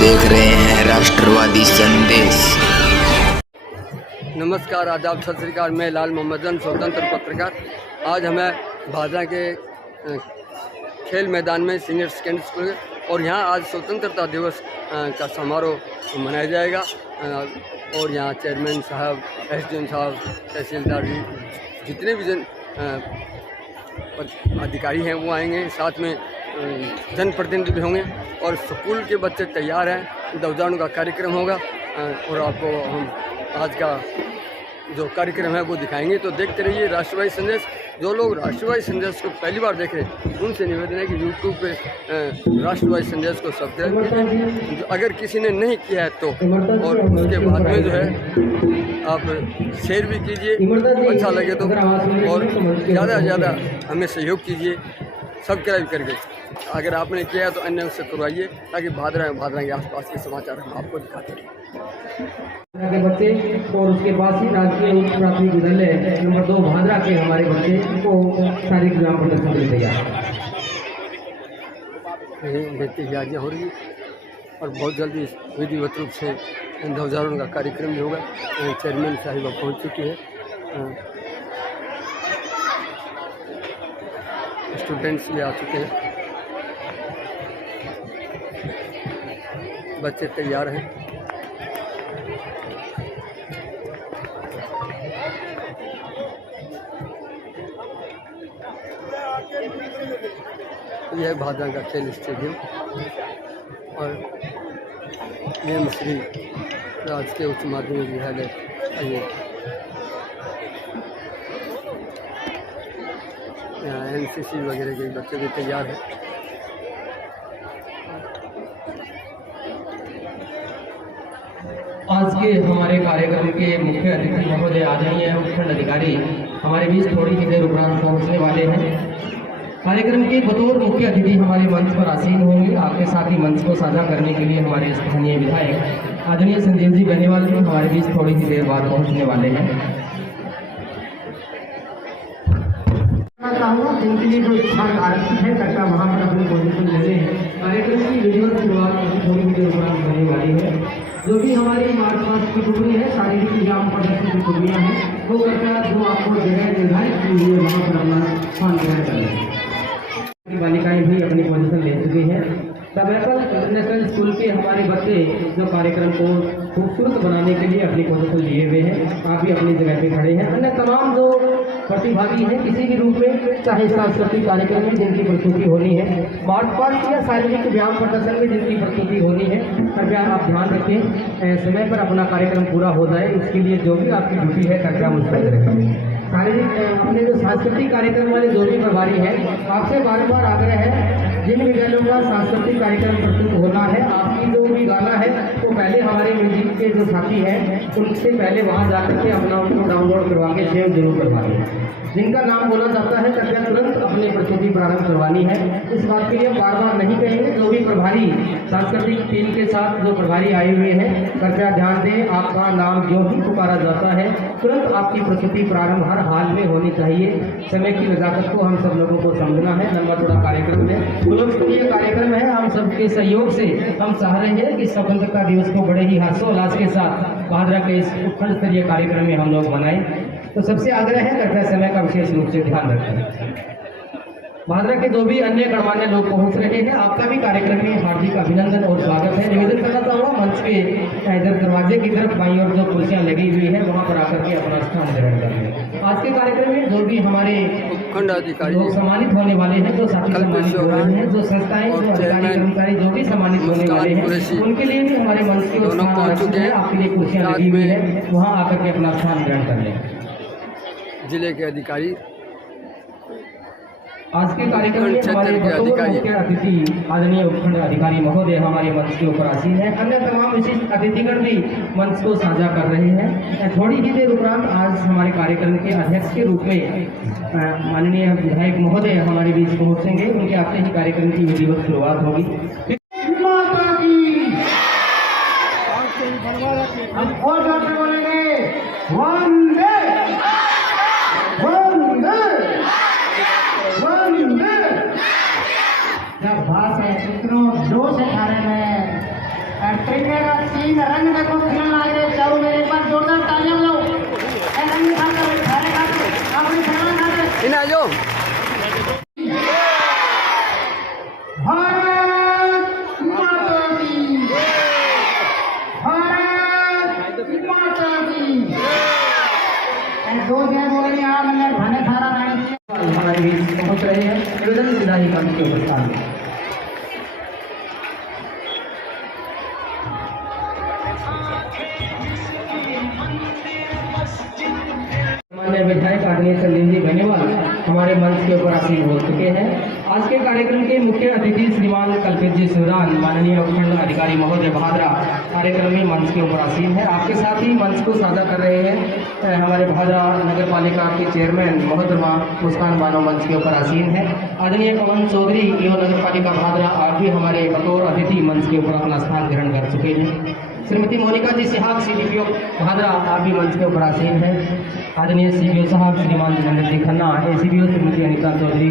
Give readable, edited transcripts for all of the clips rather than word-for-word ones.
देख रहे हैं राष्ट्रवादी संदेश। नमस्कार, आदाब, सत श्री अकाल। मैं लाल मोहम्मद जन, स्वतंत्र पत्रकार। आज हमें भादरा के खेल मैदान में सीनियर सेकेंडरी स्कूल और यहाँ आज स्वतंत्रता दिवस का समारोह मनाया जाएगा और यहाँ चेयरमैन साहब, एसडीएम साहब, तहसीलदार जी, जितने भी अधिकारी हैं वो आएंगे, साथ में जनप्रतिनिधि भी होंगे और स्कूल के बच्चे तैयार हैं। ध्वजारोहण का कार्यक्रम होगा और आपको हम आज का जो कार्यक्रम है वो दिखाएंगे। तो देखते रहिए राष्ट्रवादी संदेश। जो लोग राष्ट्रवादी संदेश को पहली बार देख रहे हैं उनसे निवेदन है कि यूट्यूब पे राष्ट्रवादी संदेश को सब्सक्राइब कीजिए, अगर किसी ने नहीं किया है तो, और उसके बाद में जो है आप शेयर भी कीजिए, अच्छा लगे तो, और ज़्यादा से ज़्यादा हमें सहयोग कीजिए सब्सक्राइब करके। अगर आपने किया है तो अन्य उससे करवाइए ताकि भादरा के आसपास के समाचार हम आपको दिखाते रहें। के बच्चे और उसके पास ही राजकीय उच्च प्राथमिक विद्यालय नंबर 2 भादरा के हमारे बच्चे को शारीरिक व्यायाम प्रदर्शन के तैयार तैयारियाँ हो रही है और बहुत जल्दी विधिवत रूप से ध्वजारोहण का कार्यक्रम भी होगा। चेयरमैन साहिबा पहुँच चुकी है, स्टूडेंट्स भी आ चुके हैं, बच्चे तैयार हैं। यह है भादरा का खेल स्टेडियम और ये श्री राजकीय उच्च माध्यमिक विद्यालय यहाँ एनसीसी वगैरह के बच्चे भी तैयार हैं। आज के हमारे कार्यक्रम के मुख्य अतिथि महोदय आ जाइए, उपखंड अधिकारी हमारे बीच थोड़ी ही देर उपरांत पहुंचने वाले हैं। कार्यक्रम के बतौर मुख्य अतिथि हमारे मंच पर आसीन होंगे। आपके साथ ही मंच को साझा करने के लिए हमारे स्थानीय विधायक आदरणीय संजीव जी बेनीवाल जी हमारे बीच थोड़ी ही देर बाद पहुंचने वाले हैं। जिनके लिए जो स्थान आरक्षित है कृपया वहाँ पर अपनी पोजीशन ले लें। कार्यक्रम की वीडियो शुरुआत थोड़ी ही देर उपरांत होने वाली है। जो भी हमारी मार्च पास्ट की टुकड़ी है, शारीरिक व्यायाम प्रदर्शन की टुकड़ियाँ हैं, वो कृपया जो आपको जगह निर्धारित की हुई है वहाँ पर अपना स्थान ग्रहण कर लें। बालिकाएं भी अपनी पोजीशन ले चुकी हैं। तबैपल इंटरनेशनल स्कूल के हमारे बच्चे जो कार्यक्रम को खूबसूरत बनाने के लिए अपनी पोजीशन लिए हुए हैं, आप भी अपनी जगह पे खड़े हैं। अन्य तमाम जो प्रतिभागी हैं किसी भी रूप में, चाहे सांस्कृतिक कार्यक्रम में जिनकी प्रस्तुति होनी है, मार्च पास्ट या शारीरिक व्यायाम प्रदर्शन में जिनकी प्रस्तुति होनी है, कृपया आप ध्यान रखें समय पर अपना कार्यक्रम पूरा हो जाए। उसके लिए जो भी आपकी ड्यूटी है कृपया मुस्तैद रखें। शारीरिक अपने जो सांस्कृतिक कार्यक्रम वाले जो भी प्रभारी हैं, आपसे बार बार आग्रह है, जिन विद्यालयों का सांस्कृतिक कार्यक्रम प्रस्तुत होना है, आपकी जो भी गाना है तो पहले हमारे म्यूजिक के जो साथी हैं उनसे पहले वहां जाकर के अपना उनको डाउनलोड करवा के सेव जरूर करवा दें। जिनका नाम बोला जाता है कृपया तुरंत अपनी प्रस्तुति प्रारंभ करवानी है। इस बात के लिए बार बार नहीं कहेंगे। जो भी प्रभारी सांस्कृतिक टीम के साथ जो प्रभारी आए हुए हैं कृपया ध्यान दें, आपका नाम जो भी पुकारा जाता है तुरंत आपकी प्रस्तुति प्रारंभ हर हाल में होनी चाहिए। समय की नज़ाकत को हम सब लोगों को समझना है। लंबा थोड़ा कार्यक्रम है, बुलंदस्तरीय कार्यक्रम है। हम सबके सहयोग से हम चाह रहे हैं कि स्वतंत्रता दिवस को बड़े ही हर्षोल्लास के साथ भादरा के इस उपखंड स्तरीय कार्यक्रम में हम लोग मनाएं। तो सबसे आग्रह है कृपया समय का विशेष रूप से ध्यान रखें। भादरा के जो भी अन्य गणमान्य लोग पहुंच रहे हैं, आपका भी कार्यक्रम में हार्दिक अभिनंदन और स्वागत है। निवेदन करना चाहूँगा मंच के इधर दरवाजे की तरफ बाईं ओर जो कुर्सियां लगी हुई है वहां पर आकर के अपना स्थान ग्रहण करें। आज के कार्यक्रम में जो भी हमारे उपखंड अधिकारी लोग सम्मानित होने वाले हैं, जो साथी सम्मानित हो रहे हैं, जो संस्थाएं, जो अधिकारी कर्मचारी जो भी सम्मानित होने वाले हैं, उनके लिए भी हमारे मंच के आपके लिए कुर्सियां लगी हुई है, वहाँ आकर के अपना स्थान ग्रहण कर लें। जिले के अधिकारी, आज के कार्यक्रम में हमारे मुख्य अतिथि आदरणीय उपखंड अधिकारी महोदय हमारे मंच के ऊपर आसीन है। अन्य तमाम विशिष्ट अतिथिगण भी मंच को साझा कर रहे हैं। थोड़ी ही देर उपरांत आज हमारे कार्यक्रम के अध्यक्ष के रूप में माननीय विधायक महोदय हमारे बीच पहुंचेंगे। उनके आते ही कार्यक्रम की विधिवत शुरुआत होगी। जब भाषा इतनों जोश अठारे में ट्रेनर का सीन रंग देखो खिलने लग रहे चारों में एक बार जोरदार तालियां लो ए रंग खाकर खाने खाते अपनी खाना खाते इन आ जाओ भारत माता की भारत माता की दो जन बोले यहाँ मैंने भाने थारा नहीं हमारे बीच पहुंच रहे हैं निवेदन सीधा ही काम के ऊपर माननीय विधायक आदरणीय संदीप जी बेनीवाल हमारे मंच के ऊपर आसीन हो चुके हैं। आज के कार्यक्रम के मुख्य अतिथि श्रीमान कल्पित जी सुरान माननीय उपखंड अधिकारी महोदय भादरा कार्यक्रमी मंच के ऊपर आसीन है। आपके साथ ही मंच को साझा कर रहे हैं हमारे भादरा नगर पालिका के चेयरमैन मोहतरमा मुस्कान बानो मंच के ऊपर आसीन है। आदरणीय पवन चौधरी एवं नगर पालिका भादरा आप भी हमारे बतौर अतिथि मंच के ऊपर अपना स्थान ग्रहण कर चुके हैं। श्रीमती मोनिका जी सिहाग CDPO भादरा आप भी मंच के ऊपर आसीन हैं। आदरणीय CBO साहब श्रीमान जितेंद्र जी खन्ना ACBO श्रीमती अनिता चौधरी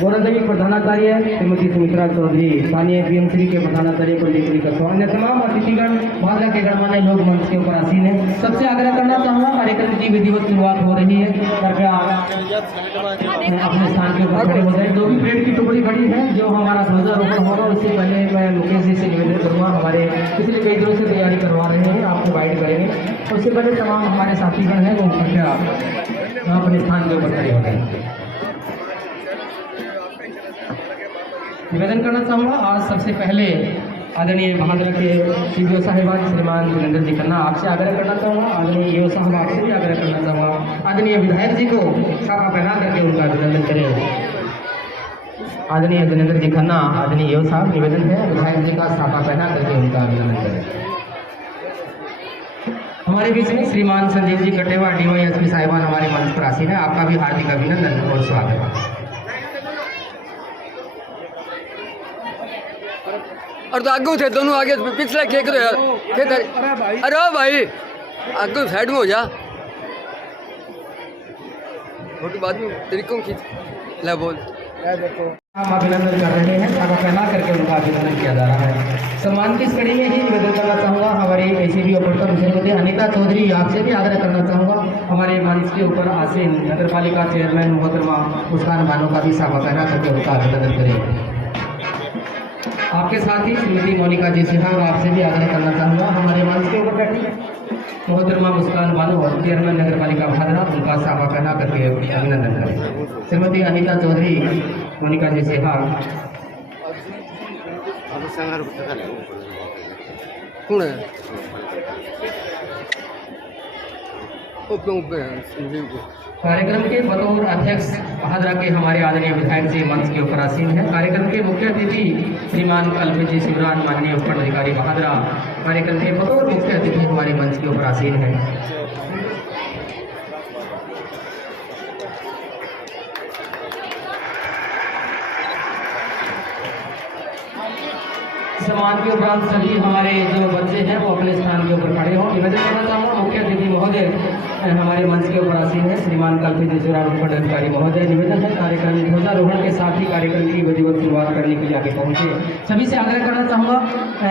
गौरवदेवी प्रधानाचार्य श्रीमती सुमित्रा चौधरी स्थानीय BMC के प्रधानाचार्य पंडित जी कसवा अन्य तमाम अतिथिगण भादरा के गणमान्य लोग मंच के ऊपर आसीन हैं। सबसे आग्रह करना चाहूँगा कार्यक्रम की विधिवत शुरुआत हो रही है, कृपया अपने स्थान के ऊपर खड़े हो जाए। जो भी परेड की टुकड़ी खड़ी है जो हमारा ध्वजारोहण होगा उससे पहले मैं मुकेश जी से निवेदन करूँगा, हमारे पिछले कई दिनों से तैयारी करवा रहे हैं, आपको गाइड करेंगे। उससे पहले तमाम हमारे साथीगण हैं वो कृपया अपने स्थान के ऊपर खड़े हो गए। निवेदन करना चाहूँगा आज सबसे पहले आदरणीय भादरा के CBO साहिबान श्रीमान जितेंद्र जी खन्ना आपसे आग्रह करना चाहूँगा, आदरणीय EO साहब आपसे भी आग्रह करना चाहूँगा आदरणीय विधायक जी को साफा पहना करके उनका अभिनंदन करें। आदरणीय जितेंद्र जी खन्ना आदरणीय EO साहब निवेदन है विधायक जी का साफा पहना करके उनका अभिनंदन करें। हमारे बीच में श्रीमान संदीप जी कटेवा DYSP साहिबान हमारे मंच पर आसीन है, आपका भी हार्दिक अभिनंदन और स्वागत। और तो आगे थे दोनों आगे पिछले खेक रहे यार खेत अरे भाई आगे साइड में हो जा फोटो बाद में तरीकों खींच ले बोल। हम अभिनंदन कर रहे हैं, साफा पहना करके उनका अभिनंदन किया जा रहा है। सम्मान की इस कड़ी में ही निवेदन करना चाहूँगा हमारी ACBO प्रथम श्रीमती अनिता चौधरी आपसे भी आग्रह करना चाहूँगा हमारे मंच के ऊपर आसीन नगर पालिका चेयरमैन मोहतरमा मुस्कान बानो का भी साफा पहना करके उनका अभिनंदन करें। आपके साथ ही श्रीमती मोनिका जी सिहाग आपसे भी आग्रह करना चाहूँगा हमारे मंच के ऊपर बैठी मोहतरमा मुस्कान बानो और चेयरमैन नगर पालिका भादरा उनका साफा पहना करके अभिनंदन करें। श्रीमती अनिता चौधरी मोनिका जी सिहाग कौन है संजीव को कार्यक्रम के बतौर अध्यक्ष भादरा के हमारे आदरणीय विधायक जी मंच के ऊपर आसीन है। कार्यक्रम के मुख्य अतिथि श्रीमान कल्पित जी शिवरान माननीय उपखंड अधिकारी भादरा कार्यक्रम के बतौर मुख्य अतिथि हमारे मंच के ऊपर आसीन है। सम्मान के उपरांत सभी हमारे जो बच्चे हैं वो अपने स्थान के ऊपर खड़े हों। निवेदन करना चाहूँगा मुख्य अतिथि महोदय हमारे मंच के ऊपर आसीन है श्रीमान कल्पित जी उपखंड अधिकारी महोदय। निवेदन है कार्यक्रम ध्वजारोहण के साथ ही कार्यक्रम की विधिवत शुरुआत करने के लिए आगे पहुँचे। सभी से आग्रह करना चाहूँगा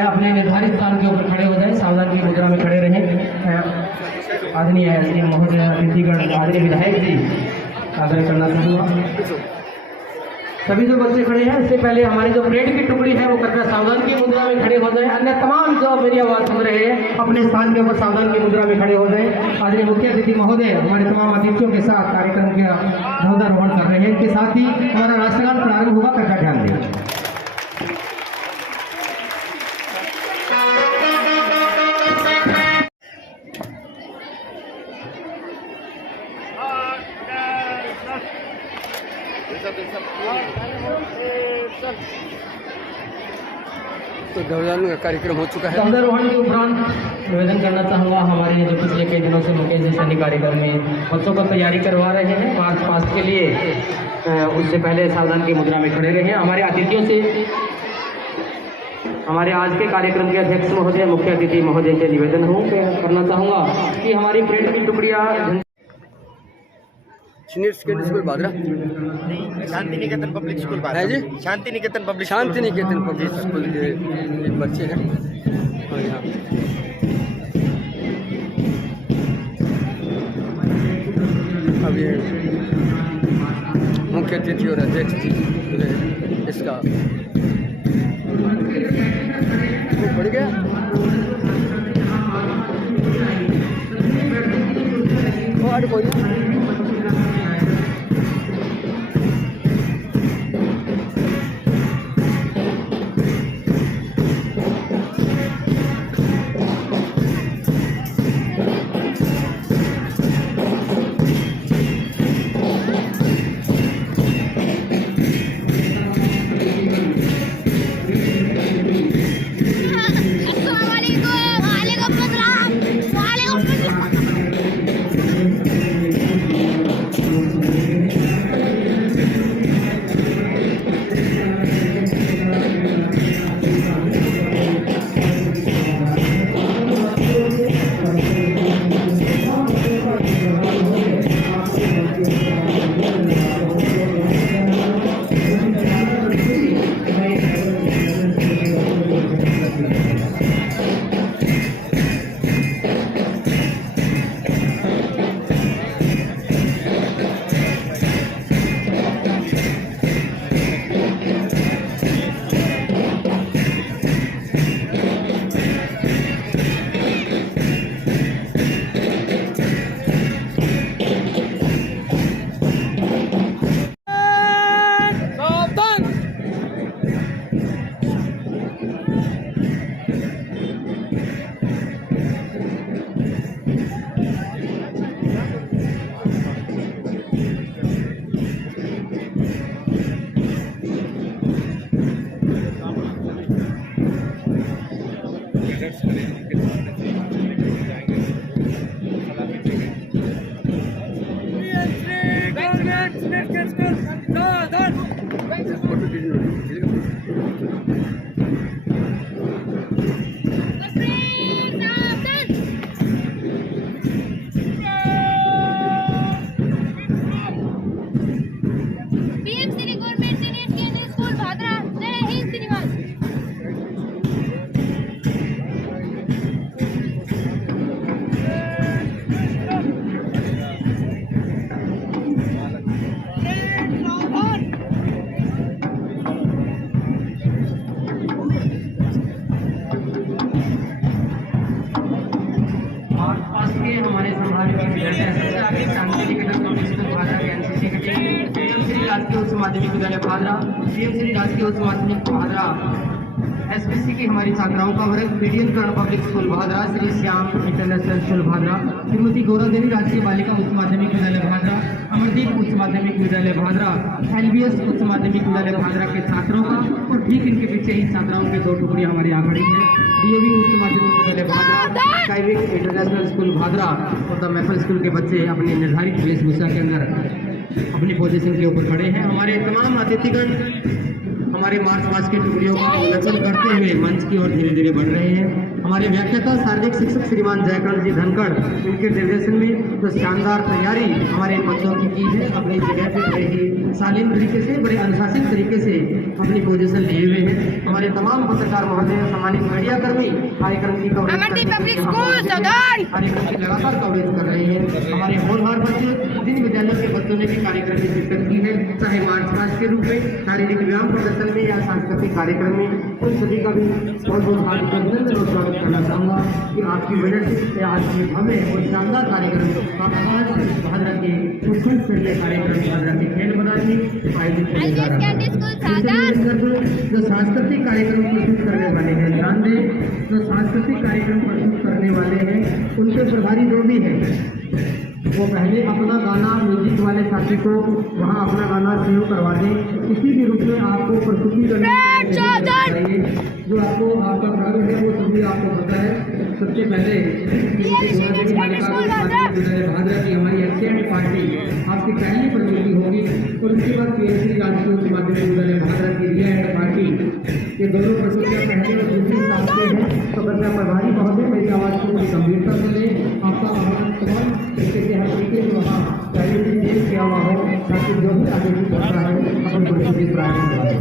अपने निर्धारित स्थान के ऊपर खड़े हो जाए, सावधान की मुद्रा में खड़े रहें। आदरणीय SDM महोदय अतिथिगण आदरणीय विधायक जी आग्रह करना चाहूँगा सभी जो बच्चे खड़े हैं इससे पहले हमारी जो परेड की टुकड़ी है वो कृपया सावधान की मुद्रा में खड़े हो जाए। अन्य तमाम जो मेरी आवाज़ सुन रहे हैं अपने स्थान के ऊपर सावधान की मुद्रा में खड़े हो जाए। आदरणीय मुख्य अतिथि महोदय हमारे तमाम अतिथियों के साथ कार्यक्रम का ध्वजारोहण कर रहे हैं। इनके साथ ही हमारा राष्ट्रगान प्रारंभ होगा, कृपया ध्यान दें। तो ध्वजारोहण का कार्यक्रम हो चुका है। ध्वजारोहण के उपरांत निवेदन करना चाहूँगा हमारे जो पिछले कई दिनों से मुकेश जी सैनिक कार्यक्रम में बच्चों को तैयारी करवा रहे हैं मार्च पास्ट के लिए, उससे पहले सावधान की मुद्रा में खड़े रहे। हमारे अतिथियों से हमारे आज के कार्यक्रम के अध्यक्ष महोदय मुख्य अतिथि महोदय से निवेदन करना चाहूँगा कि हमारी परेड की टुकड़ियाँ senior secondary school Bhadra Shanti Niketan public school है जी, Shanti Niketan public Shanti Niketan public school के एक बच्चे हैं। और यहाँ अब ये मुख्य अतिथि और अध्यक्ष जी इसका बढ़ गया। कोई माध्यमिक विद्यालय भादरा, सीएम श्री राजकीय उच्च माध्यमिक भादरा, एसपीसी की हमारी छात्राओं का वर्ग, medium Karn public school Bhadra, Shri Shyam international school Bhadra, Shrimati Gaurav Devi राजकीय बालिका उच्च माध्यमिक विद्यालय भादरा, अमरदीप उच्च माध्यमिक विद्यालय भादरा, एलबीएस उच्च माध्यमिक विद्यालय भादरा के छात्रों का, और ठीक इनके पीछे ही छात्राओं के दो टुकड़ियां हमारी आ खड़ी हैं। डीएवी उच्च माध्यमिक विद्यालय भादरा, स्काईविक इंटरनेशनल स्कूल भादरा और द मैफल स्कूल के बच्चे अपनी निर्धारित वेशभूषा के अंदर अपनी पोजीशन के ऊपर खड़े हैं। हमारे तमाम अतिथिगण हमारे मार्च पास्ट की टुकड़ियों का अवलोकन करते हुए मंच की ओर धीरे धीरे बढ़ रहे हैं। हमारे व्याख्याता शारीरिक शिक्षक श्रीमान जयकांत जी धनखड़, इनके निर्देशन में तो शानदार तैयारी हमारे बच्चों की है। अपनी जगह पे बड़े ही शालीन तरीके से, बड़े अनुशासित तरीके से अपनी पोजीशन लिए हुए हैं। हमारे तमाम पत्रकार महोदय, सम्मानित मीडिया कर्मी कार्यक्रम की कवरेज लगातार कवरेज कर रहे हैं। हमारे होनहार बच्चे, जिन विद्यालयों के बच्चों ने भी कार्यक्रम में शिरकत की है, चाहे मार्च पास्ट के रूप में, शारीरिक व्यायाम प्रदर्शन में या सांस्कृतिक कार्यक्रम में, उन सभी का भी बहुत बहुत हार्दिक अभिनंदन और स्वागत करना चाहूँगा कि आपकी वजह से आज की हमें और शानदार कार्यक्रम आज भादरा के उत्कृष्ट पहले कार्यक्रम भादरा के खेल मैदान में आयोजित किया जा रहा है। जो सांस्कृतिक कार्यक्रम प्रस्तुत करने वाले हैं, ध्यान दें, जो सांस्कृतिक कार्यक्रम प्रस्तुत करने वाले हैं उनके प्रभारी जो भी हैं वो पहले अपना गाना म्यूजिक वाले साथी को वहाँ अपना गाना सेव करवा दें। किसी भी रूप में आपको प्रस्तुति करनी चाहिए, जो आपको आपका भाग है वो सभी आपको पता है। सबसे पहले भादरा की हमारी एक्सीडेंट पार्टी आपकी पहली प्रस्तुति होगी और उसके बाद पीएचडी राजकीय उच्च माध्यमिक विद्यालय भादरा की रिया एंड पार्टी, ये दोनों प्रस्तुतियाँ पहले और दूसरी साथ में हैं। तो कृपया प्रभारी महोदय मेरी आवाज़ को बड़ी गंभीरता से लें। आपका आह्वान तमाम तरीके से हर तरीके से वहाँ पहले से चेंज किया हुआ हो ताकि जो भी आगे भी बढ़ रहा है अपन प्रस्तुति प्रारंभ करें।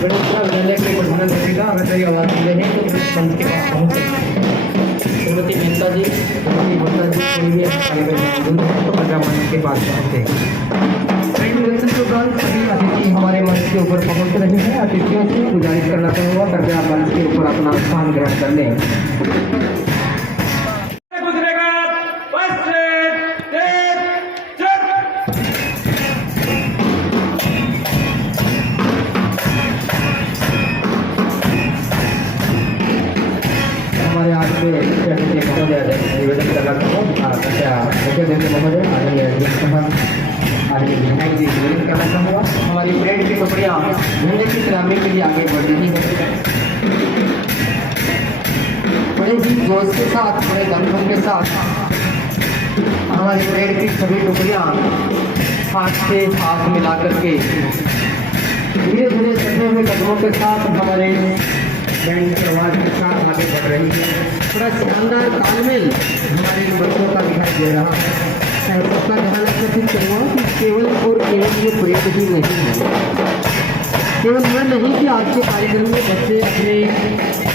गणेशपुरा विद्यालय के प्रधानाध्यापिका अगर सही आवाज़ मिले हैं तो इस मंच के पास पहुँचे। श्रीमती मेहता जी, श्रीमती गुप्ता जी, कोई भी कार्यक्रम मौजूद है तो कृपया मंच के पास पहुँचे। निरंतर के उपरांत सभी अतिथि हमारे मंच के ऊपर पहुँच रहे हैं। अतिथियों से गुजारिश करना चाहूँगा कृपया मंच के ऊपर अपना स्थान ग्रहण कर लें। हमारे आज के महोदय निवेदन करना चाहूँगा कृपया मुख्य अध्यक्ष महोदय आदरणीय अध्यक्ष साहब आदरणीय विधायक जी निवेदन करना चाहूँगा। हमारी परेड की टुकड़ियाँ झंडे की सलामी के लिए आगे बढ़ रही है। बड़े ही जोश के साथ, बड़े दमखम के साथ हमारी परेड की सभी टुकड़ियाँ हाथ से हाथ मिला करके धीरे धीरे चलते हुए कदमों के साथ हमारे बैंड प्रवास के साथ आगे बढ़ रही है। बड़ा शानदार तालमेल हमारे इन बच्चों का दिखाई दे रहा है। सबका ध्यान आकर्षित करूँगा कि केवल और केवल ये परेड ही नहीं है। केवल यह नहीं कि आज के कार्यक्रम में बच्चे अपने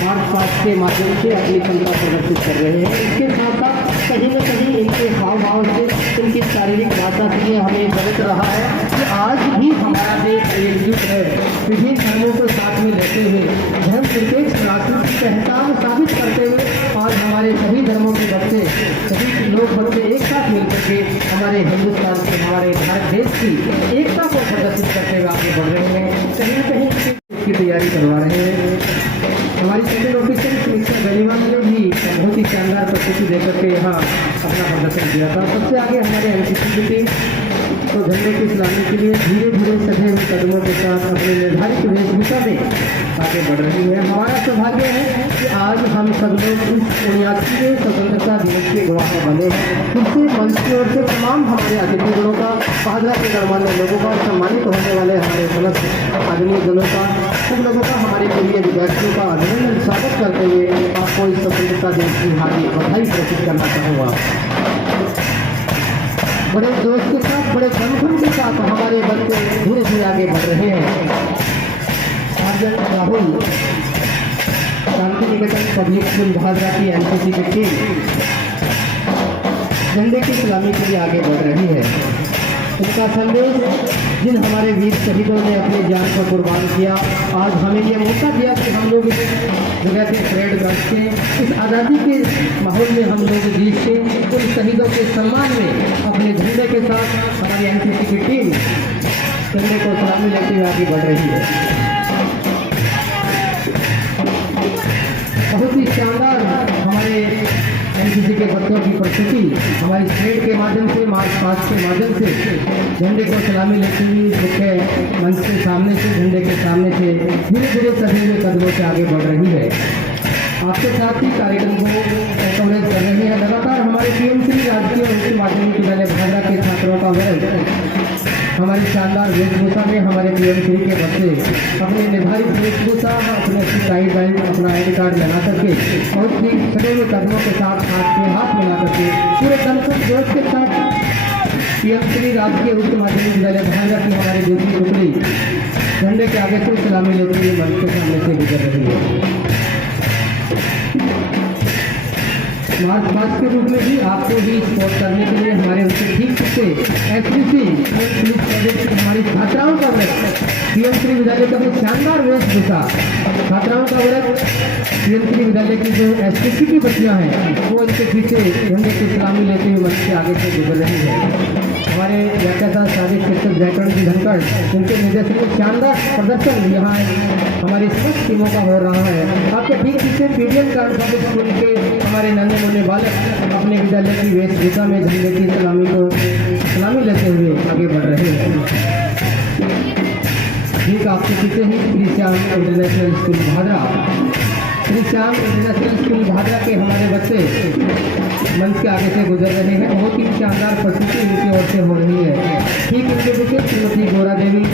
मार्च पास्ट के माध्यम से अपनी क्षमता प्रदर्शित कर रहे हैं, इसके साथ साथ कहीं न कहीं इनके हाव भाव से, इनकी शारीरिक भाषा से हमें गलत रहा है कि आज भी हमारा देश एकजुट है। विभिन्न धर्मों को साथ में लेते हुए धर्म निरपेक्ष राष्ट्र की पहचान साबित करते हुए आज हमारे सभी धर्मों के बच्चे, सभी लोग बच्चे एक साथ मिलकर के हमारे हिंदुस्तान के, हमारे भारत देश की एकता को प्रदर्शित करते हुए आगे बढ़ रहे हैं। कहीं न कहीं इसकी तैयारी करवा रहे हैं। हमारी सेकेंड ऑफिसर मिस्टर गलीवाल ने भी बहुत ही शानदार प्रस्तुति देकर के यहाँ अपना प्रदर्शन किया था। सबसे आगे हमारे एनसीसी की टीम तो झंडे की सलामी के लिए धीरे धीरे सधे हुए कदमों के साथ अपने निर्धारित वेशभूषा में आगे बढ़ रही है। हमारा सौभाग्य है कि आज हम सब लोग इस 79वें स्वतंत्रता दिवस के गवाह बने हैं। इससे मंच की ओर से तमाम हमारे अतिथिगणों का, भाजपा के गणमान्य लोगों का, सम्मानित होने वाले हमारे समस्त आदरणीय जनों का, सब लोगों का, हमारे प्रिय विद्यार्थियों का अभिनंदन स्वागत करते हुए आपको इस स्वतंत्रता दिवस की हार्दिक बधाई प्रस्तुत करना चाहूँगा। बड़े जोश के साथ, बड़े दमखम के साथ हमारे बच्चे धीरे धीरे आगे बढ़ रहे हैं। Surgeon Rahul, Shanti Niketan public school Bhajpa की एनसीसी की टीम झंडे की सलामी के लिए आगे बढ़ रही है। इसका संदेश जिन हमारे वीर शहीदों ने अपनी जान को कुर्बान किया, आज हमें ये मौका दिया कि हम लोग इस जगह पे परेड कर के इस आज़ादी के माहौल में हम लोग जीत के उन शहीदों के सम्मान में अपने झंडे के साथ हमारी एनसीसी की टीम झंडे को सलामी लेते हुए आगे बढ़ रही है। बहुत ही शानदार हमारे एनसीसी के बच्चों की प्रस्तुति हमारी परेड के माध्यम से, मार्च पास्ट के माध्यम से झंडे को सलामी लेते हुए मुख्य मंच के सामने से, झंडे के सामने से धीरे धीरे सधे हुए कदमों से आगे बढ़ रही है। आपके साथ ही कार्यक्रम को कवरेज कर रहे हैं। लगातार हमारे पीएमसी राजकीय उच्च माध्यमिक विद्यालय भाजपा के छात्रों का वर्ग हमारी शानदार वेशभूषा में हमारे पीएमसी के बच्चे अपने निर्धारित वेशभूषा, अपने टाई बेल्ट, अपना ID कार्ड लगा करके बहुत ही सड़े हुए कदमों के साथ हाथ में हाथ मिला करके पूरे दमखम जोश के साथ पीएमसी राजकीय उच्च माध्यमिक विद्यालय भाजपा की हमारी दूसरी टुकड़ी झंडे के आगे से सलामी लेते हुए मंच के सामने से गुजर रही है। मार्च पास्ट के रूप में भी आपको भी सपोर्ट करने के लिए हमारे उनके ठीक पीछे एसपीसी पुलिस कॉलेज की हमारी छात्राओं का वर्ग, पीएमसी विद्यालय का भी शानदार वेशभूषा, छात्राओं का वर्ग पीएमसी विद्यालय की जो एसपीसी की बच्चियां हैं वो इनके पीछे झंडे की सलामी लेते हुए मंच के आगे से गुजर रही है। हमारे व्याख्याता सादिक शिक्षक जयकरण जी धनखड़, उनके निर्देशन में शानदार प्रदर्शन यहाँ हमारी समस्त टीमों का हो रहा है। आपके ठीक पीछे पीडीएम कार्ड पब्लिक स्कूल के हमारे नन्हे मुन्ने बालक अपने विद्यालय की वेशभूषा में झंडे की सलामी लेते हुए आगे बढ़ रहे हैं। ठीक आपके पीछे ही Shri Shyam international school Bhadra, Shri Shyam international school Bhadra के हमारे बच्चे मंच के आगे से गुजर रहे हैं। बहुत ही शानदार प्रस्तुति इनकी ओर से हो रही है। ठीक इनके पीछे श्रीमती गौरा देवी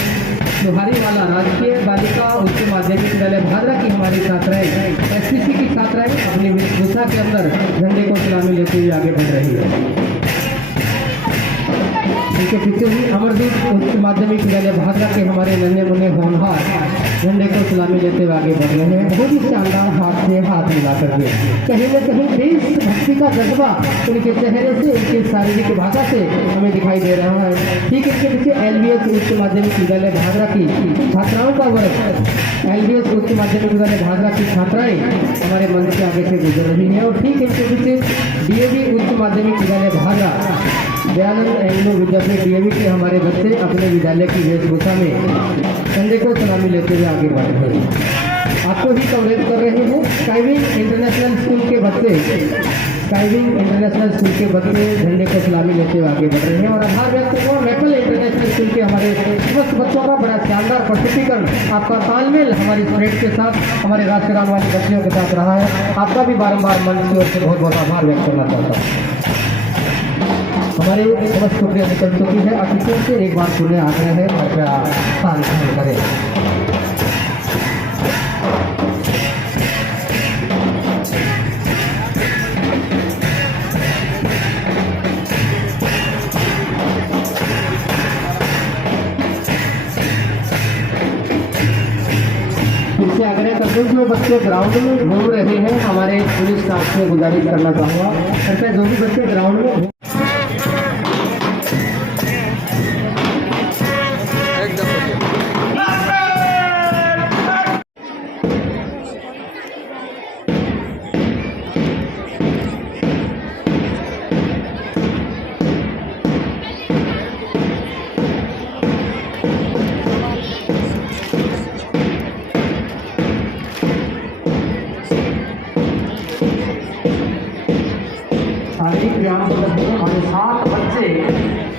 लोहारी वाला राजकीय बालिका उच्च माध्यमिक विद्यालय भादरा की हमारी छात्राएं, एसपीसी की छात्राएं अपनी वेशभूषा के अंदर झंडे को सलामी लेते हुए आगे बढ़ रही है। इनके पीछे ही अमरदीप उच्च माध्यमिक विद्यालय भादरा के हमारे नन्हे मुन्ने होनहार झंडे को सलामी लेते हुए आगे बढ़ रहे हैं। बहुत ही शानदार हाथ से हाथ मिला करके कहीं न कहीं देशभक्ति का जज्बा उनके चेहरे से, उनकी शारीरिक भाषा से हमें दिखाई दे रहा है। ठीक इनके पीछे LBS उच्च माध्यमिक विद्यालय भादरा की छात्राओं का वर्ग, LBS उच्च माध्यमिक विद्यालय भादरा की छात्राएं हमारे मंच के आगे से गुजर रही है। और ठीक इनके पीछे DAV उच्च माध्यमिक विद्यालय भादरा दयानंद एंग्लो विद्यापीठ DAV के हमारे बच्चे अपने विद्यालय की वेशभूषा में झंडे को सलामी लेते हुए आगे बढ़ रहे हैं। आपको ही कवरेज कर रहे हैं स्काईविंग इंटरनेशनल स्कूल के बच्चे, स्काईविंग इंटरनेशनल स्कूल के बच्चे झंडे को सलामी लेते हुए आगे बढ़ रहे हैं। और आभार व्यक्त करूँ मैपल इंटरनेशनल स्कूल के हमारे समस्त बच्चों का बड़ा शानदार प्रस्तुतिकरण, आपका तालमेल हमारी स्टूडेंट के साथ, हमारे राष्ट्रगान वाले बच्चियों के साथ रहा है। आपका भी बारंबार मंच की ओर से बहुत बहुत आभार व्यक्त करना चाहता हूँ। हमारे समस्त शुक्रिया निकल चुकी है। अतिथियों से एक बार पुनः आग्रह है, कृपया स्थान ग्रहण करें। इससे आग्रह करते हैं जो बच्चे ग्राउंड में घूम रहे हैं, हमारे पुलिस स्टाफ से गुजारिश करना चाहूँगा, कृपया जो भी बच्चे ग्राउंड में शारीरिक व्यायाम प्रदर्शन में हमारे 7 बच्चे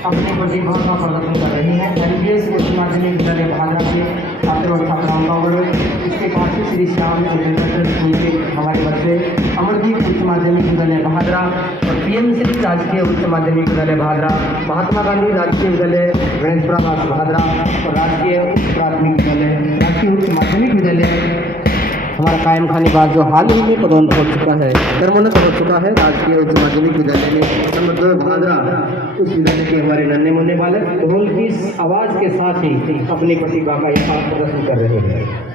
अपनी प्रतिभा का प्रदर्शन कर रहे हैं। LBS उच्च माध्यमिक विद्यालय भादरा के छात्र और छात्राओं का वर्ग, इसके पास ही श्री श्याम इंटरनेशनल स्कूल के हमारे बच्चे, अमरदीप उच्च माध्यमिक विद्यालय भादरा और PMC राजकीय उच्च माध्यमिक विद्यालय भादरा, महात्मा गांधी राजकीय विद्यालय गणेशपुरावास भादरा और राजकीय उच्च प्राथमिक विद्यालय, राजकीय उच्च माध्यमिक विद्यालय हमारा कायम खानीबाज जो हाल ही में पदोन्नत हो चुका है, कर्मोन्नत हो चुका है राजकीय उच्च माध्यमिक विद्यालय में नंबर 2 भादरा। उस विद्यालय के हमारे नन्हे मुन्ने बालक ढोल की आवाज़ के साथ ही अपनी प्रतिभा का यहाँ प्रदर्शन कर रहे हैं।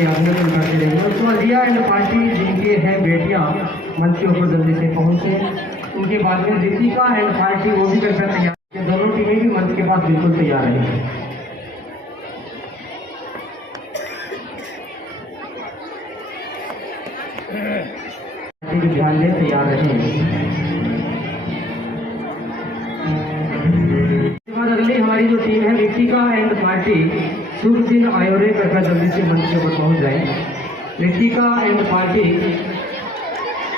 अभिनंदन करते रहेंगे। उसके बाद रिया एंड पार्टी जिनके हैं बेटियां मंच के ऊपर जल्दी से पहुंचे, उनके बाद में दीपिका एंड पार्टी वो भी करकर तैयार, दोनों टीमें भी मंच के पास बिल्कुल तैयार हैं। ध्यान दें, तैयार रहें। अगली हमारी जो टीम है दीपिका एंड पार्टी, शुभ दिन आयोरे करके जल्दी से मंच के ऊपर पहुंच जाए। दीपिका एंड पार्टी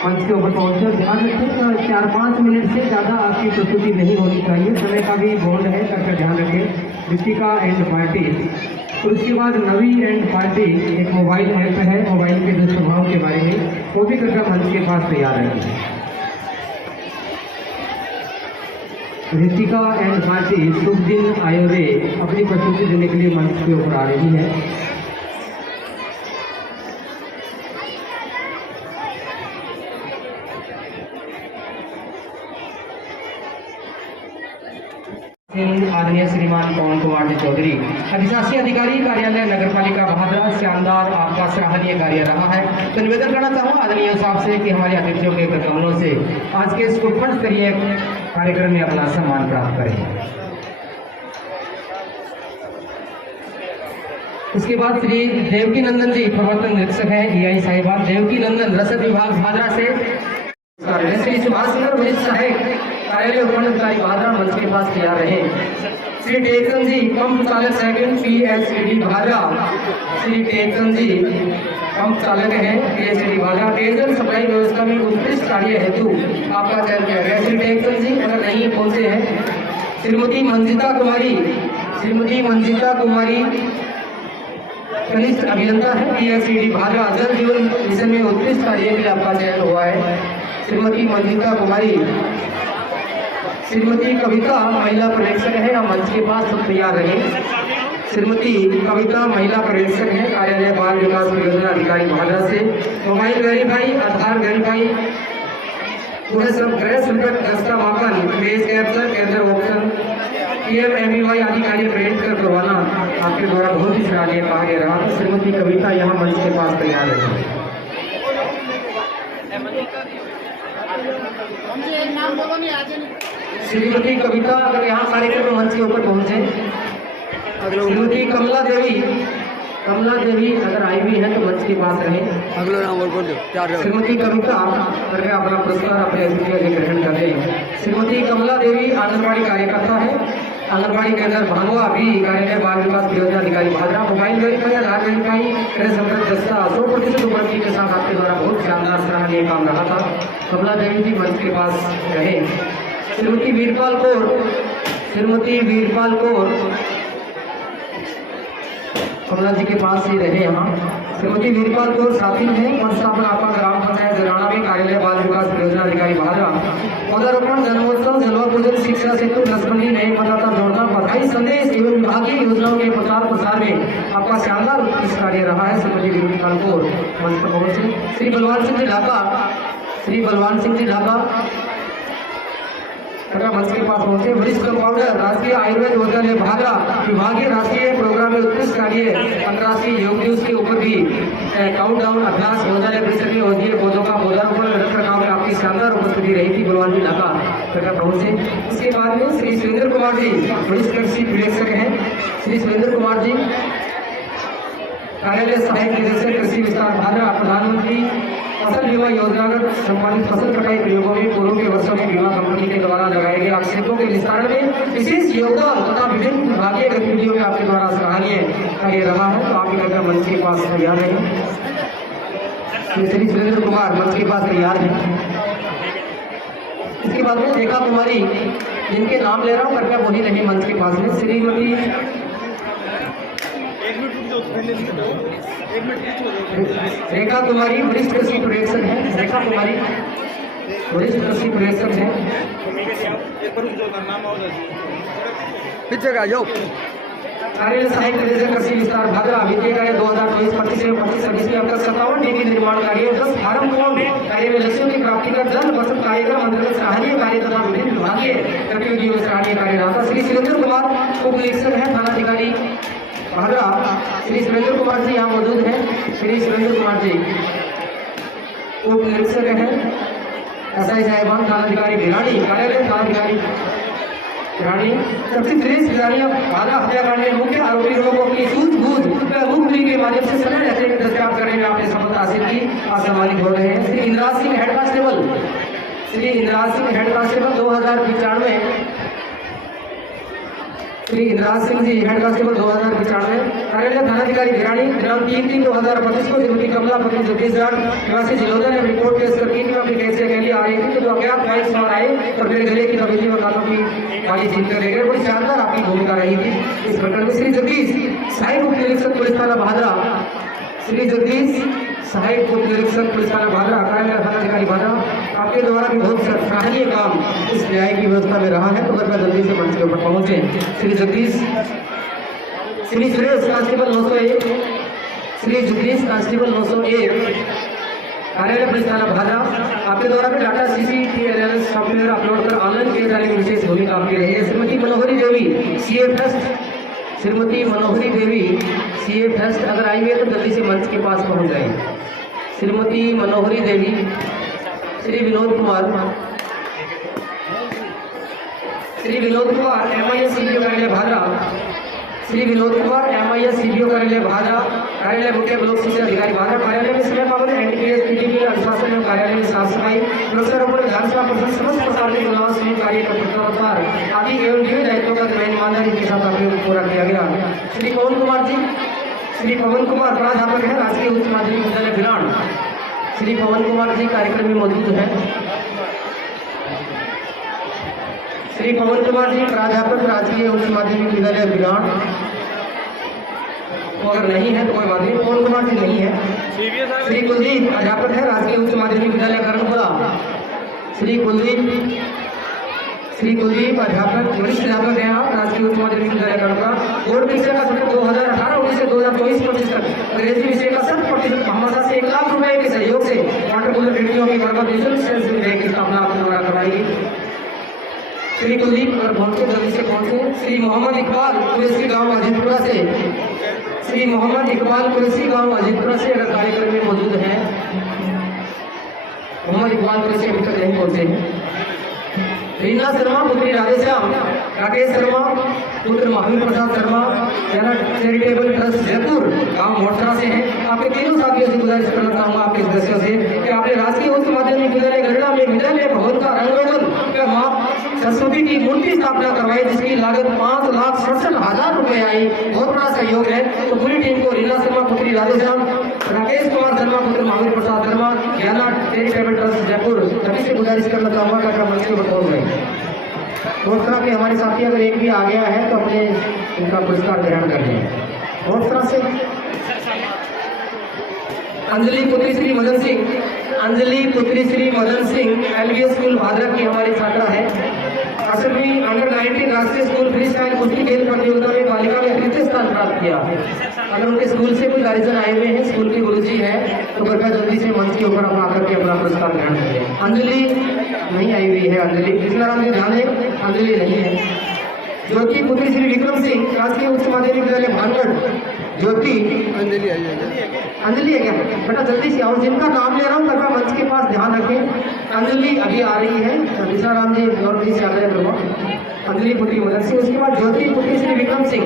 मंच के ऊपर पहुंचे। ध्यान रखें 4-5 मिनट से ज़्यादा आपकी प्रस्तुति नहीं होनी चाहिए, समय का भी बॉन्ड है, करके ध्यान रखें। दीपिका एंड पार्टी और उसके बाद नवी एंड पार्टी एक मोबाइल ऐप है, मोबाइल के दुष्प्रभाव के बारे में, वो भी कृपया मंच के पास तैयार है। ऋतिका एंड पार्टी शुभ दिन आयोरे अपनी प्रस्तुति देने के लिए मंच के ऊपर आ रही है। आदरणीय श्रीमान पवन कुमार जी चौधरी, अधिशासी अधिकारी कार्यालय नगर पालिका भादरा, शानदार आपका सराहनीय कार्य रहा है। तो निवेदन करना चाहूँगा आदरणीय साहब से कि हमारे अतिथियों के कमलों से आज के इस उत्पन्न स्तरीय कार्यक्रम में अपना सम्मान प्राप्त करें। उसके बाद श्री देवकी नंदन जी प्रवर्तन निरीक्षक है EI साहिबा, देवकी नंदन रसद विभाग भादरा से। श्री सुभाष चंद्र वरिष्ठ सहायक कार्यालय उपमंडलाधिकारी भादरा मंच के पास तैयार रहे। श्री टेकचंद जी पंप चालक second PSCD Bhadra, Shri Tekchand G pump चालक हैं PSCD भादरा, पेयजल सप्लाई व्यवस्था में उत्कृष्ट कार्य हेतु आपका चयन किया गया। श्री टेकचंद जी अगर नहीं पहुंचे हैं, श्रीमती मंजिता कुमारी कनिष्ठ अभियंता है PSCD भादरा, जल जीवन मिशन में उत्कृष्ट कार्य के लिए आपका चयन हुआ है। श्रीमती मंजिता कुमारी, श्रीमती कविता महिला पर्यवेक्षक है, हम मंच के पास सब तैयार रहे। श्रीमती कविता महिला पर्यवेक्षक है कार्यालय बाल विकास परियोजना अधिकारी भादरा से। मोबाइल वेरीफाई, आधार वेरीफाई, गृह संपर्क दस्ता मापन, फेस कैप्चर, केंद्र ऑप्शन, PMMEY आदि कार्य प्रेरित कर करवाना आपके द्वारा बहुत ही सराहनीय कार्य रहा। तो श्रीमती कविता यहाँ मंच के पास तैयार रहे। श्रीमती कविता अगर यहाँ कार्यक्रम मंच के ऊपर पहुंचे। श्रीमती कमला देवी अगर आई भी है तो मंच के पास रहे। अगला नाम बोल दो। श्रीमती कविता करके अपना पुरस्कार अपने अतिथियों से ग्रहण करें। श्रीमती कमला देवी आंगनबाड़ी कार्यकर्ता है, आंगनबाड़ी केंद्र भांगवा भी कार्यालय बाल विकास परियोजना अधिकारी भादरा। मोबाइल वेरीफाई, आधार वेरीफाई, गृह संपर्क दस्ता 100% उपलब्धि के साथ आपके द्वारा बहुत शानदार सराहनीय काम रहा था। कमला देवी जी मंच के पास रहे। श्रीमती वीरपाल कौर कमला जी के पास ही रहे यहाँ। श्रीमती वीरपाल कौर साथी है, संस्थापन आपका ग्राम पंचायत जराना में कार्यालय बाल विकास परियोजना अधिकारी भादरा। पौधारोपण, जन्मोत्सव, जलवा पूजन, शिक्षा सेतु, नसबंदी, नए मतदाता जोड़ना, बधाई संदेश एवं विभागीय योजनाओं के प्रचार प्रसार में आपका शानदार उत्कृष्ट कार्य रहा है। श्रीमती वीरपाल कौर मंच पर पहुंचे। श्री बलवान सिंह जी ढाका मंच के पास पहुंचे। वरिष्ठ कंपाउंडर राष्ट्रीय आयुर्वेद विद्यालय भादरा, विभागीय राष्ट्रीय प्रोग्राम में उत्कृष्ट कार्य, अंतर्राष्ट्रीय योग दिवस के ऊपर भी काउंटडाउन अभ्यास भोजनालय परिसर में औषधीय पौधों का पौधारोपण रख रखाव में आपकी शानदार उपस्थिति रही थी। बलवान जी ढाका तक पहुंचे। उसके बाद में श्री सुरेंद्र कुमार जी वरिष्ठ कृषि पर्यवेक्षक हैं। श्री सुरेंद्र कुमार जी कार्यालय सहायक निदेशक कृषि विस्तार भादरा, प्रधानमंत्री फसल बीमा योजना संबंधित फसल कटाई प्रयोगों में पूर्व के वर्षों में बीमा कंपनी के द्वारा लगाए गए आक्षेपों के निस्तारण में विशेष योगदान तथा विभिन्न विभागीय गतिविधियों में आपके द्वारा सराहनीय कार्य रहा है। तो आप इधर मंच के पास तैयार हैं। श्री सुरेंद्र कुमार मंच के पास तैयार हैं। इसके बाद में रेखा कुमारी, जिनके नाम ले रहा हूँ कृपया वही रहे मंच के पास में। श्रीमती रेखा कुमारी वरिष्ठ कृषि पर्यवेक्षक है। रेखा कुमारी वरिष्ठ कृषि पर्यवेक्षक है। पीछे का जाओ। कार्यालय सहायक निदेशक कृषि विस्तार भादरा, वित्तीय कार्य 2024-25 से 25-26 में आपका 57 डिग्री निर्माण कार्य, 10 फार्म कार्य में लक्ष्यों की प्राप्ति का जन बचत कार्यक्रम अंतर्गत सराहनीय कार्य तथा विभिन्न विभागीय गतिविधियों में सराहनीय कार्य रहा था। श्री सुरेंद्र कुमार उप निरीक्षक है थानाधिकारी भादरा। श्री सुरेंद्र कुमार जी यहाँ मौजूद हैं। श्री सुरेंद्र कुमार जी उप निरीक्षक हैं SI साहिबान, थानाधिकारी भिराड़ी, कार्यालय थानाधिकारी भिराड़ी। सबसे श्रेष्ठ भिराड़ियाँ भादरा हत्याकांड में मुख्य आरोपी लोगों को अपनी सूझबूझ व मुखबिरी के माध्यम से समय रहते हुए दस्तयाब करने में आपने सफलता हासिल की, आज सम्मानित हो रहे हैं। श्री इंद्राज सिंह हेड कांस्टेबल, श्री इंद्राज सिंह हेड कांस्टेबल 2095 श्री इंद्राज सिंह जी हेड कांस्टेबल 2095, कार्यालय थानाधिकारी भिराड़ी, दिनांक 3/3/2025 को श्रीमती कमला पत्नी छत्तीसगढ़ निवासी जिलोदा ने रिपोर्ट पेश कर की अपनी कैसे अकेली आ रही थी तो अज्ञात बाइक सवार आए और मेरे गले की तबीयत व कानों की गाड़ी छीन कर ले गए। बड़ी शानदार आपकी भूमिका रही थी इस प्रकरण में। श्री जगदीश सहायक उप निरीक्षक पुलिस थाना भादरा, श्री जगदीश सहायक उप निरीक्षक पुलिस थाना भादरा, कार्यालय थानाधिकारी भादरा, आपके द्वारा भी बहुत सराहनीय काम इस न्याय की व्यवस्था में रहा है तो कृपया जल्दी से मंच के ऊपर पहुंचे। श्री जगदीश, श्री सुरेश कांस्टेबल 901, श्री जगदीश कांस्टेबल 901, कार्यालय पुलिस थाना भादरा, आपके द्वारा भी डाटा CCTV सॉफ्टवेयर अपलोड कर ऑनलाइन किए जाने की विशेष भूमिका आपकी रही है। श्रीमती मनोहरी देवी CA फर्स्ट, श्रीमती मनोहरी देवी CA फर्स्ट अगर आई है तो जल्दी से मंच के पास पहुंच जाए। श्रीमती मनोहरी देवी, श्री विनोद कुमार, श्री विनोद कुमार MIS CBO कार्यालय भादरा, श्री विनोद कुमार MIS CBO कार्यालय भादरा, कार्यालय मुख्य ब्लॉक शिक्षा अधिकारी भादरा, कार्यालय में समय पाबंदी NTPS PTP अनुशासन एवं कार्यालय में साफ सफाई वृक्षारोपण विधानसभा परिषद समस्त प्रकार के चुनाव समूह कार्य का प्रचार आदि एवं विभिन्न दायित्वों का ईमानदारी के साथ आपको पूरा किया गया। श्री पवन कुमार जी, श्री पवन कुमार प्राध्यापक है राजकीय उच्च माध्यमिक विद्यालय भिलाड़, श्री पवन कुमार जी कार्यक्रम में मौजूद है। श्री पवन कुमार जी प्राध्यापक राजकीय उच्च माध्यमिक विद्यालय भिलाड़, तो अगर नहीं है तो कोई बात नहीं, पवन कुमार जी नहीं है। श्री कुलदीप अध्यापक है राजकीय उच्च माध्यमिक विद्यालय करणपुरा, श्री कुलदीप, श्री कुलदीप अध्यापक वरिष्ठ अध्यापक हैं आप राजकीय उच्च माध्यमिक विद्यालय करणपुरा। बोर्ड विषय का सत्र 2018-19 से 2024-25 तक अंग्रेजी विषय का 100% हमारा से 1 लाख रुपए के सहयोग से वाटर कूलर रेडियो की बराबर की स्थापना आपके द्वारा कराएगी। श्री कुलदीप अगर पहुंचे जल्दी से पहुंचे। श्री मोहम्मद इकबाल कुरैशी गांव अजीतपुरा से, श्री मोहम्मद इकबाल कुरैशी गांव अजीतपुरा से अगर कार्यक्रम में मौजूद हैं, मोहम्मद इकबाल कुरैशी अभी तक नहीं पहुंचे हैं। रीना शर्मा पुत्री राधेश्याम, राकेश शर्मा पुत्र महावीर प्रसाद शर्मा चैरिटेबल ट्रस्ट जयपुर गांव मोटरा से हैं। आपके तीनों साथियों से गुजारिश करना चाहूंगा आपके सदस्यों से कि आपने राजकीय उच्च माध्यमिक विद्यालय गढ़ड़ा में विद्यालय भवन का रंगरोगन का मां सरस्वती की मूर्ति स्थापना करवाई जिसकी लागत 5,67,000 रुपए आई। बहुत बड़ा सहयोग है तो पूरी टीम को रीना शर्मा पुत्री राधेश्याम, राकेश कुमार शर्मा पुत्र महावीर प्रसाद शर्मा ज्ञाना चैरिटेबल ट्रस्ट जयपुर सभी से गुजारिश करना चाहूंगा कि मंच के ऊपर पहुंच गए। बहुत तरह के हमारे साथी अगर एक भी आ गया है तो अपने उनका पुरस्कार ग्रहण कर लें। बहुत तरह से अंजलि पुत्री श्री मदन सिंह, अंजलि पुत्री श्री मदन सिंह LBS स्कूल भादरा की हमारी छात्रा है। असरवी अंडर-19 राष्ट्रीय स्कूल फ्री स्टाइल कुश्ती खेल प्रतियोगिता में बालिका ने तृतीय स्थान प्राप्त किया। अगर उनके स्कूल से कोई गार्जियन आए हुए हैं, स्कूल के गुरुजी हैं तो कृपया जल्दी से मंच के ऊपर आकर के अपना पुरस्कार ग्रहण करें। अंजलि नहीं आई हुई है, अंजलि कृष्णाराम जी ध्यान दें, अंजलि नहीं है। ज्योति पुत्री श्री विक्रम सिंह राजकीय उच्च माध्यमिक विद्यालय भानगढ़, ज्योति अंजलि आई है, अंजलि है क्या बेटा, जल्दी से आओ। जिनका नाम ले रहा हूँ कृपया मंच के पास ध्यान रखें। अंजलि अभी आ रही है, कृष्णाराम जी गौरव से आग्रह करूँगा। अंजलि पुत्री मदन सिंह, उसके बाद ज्योति पुत्री श्री विक्रम सिंह,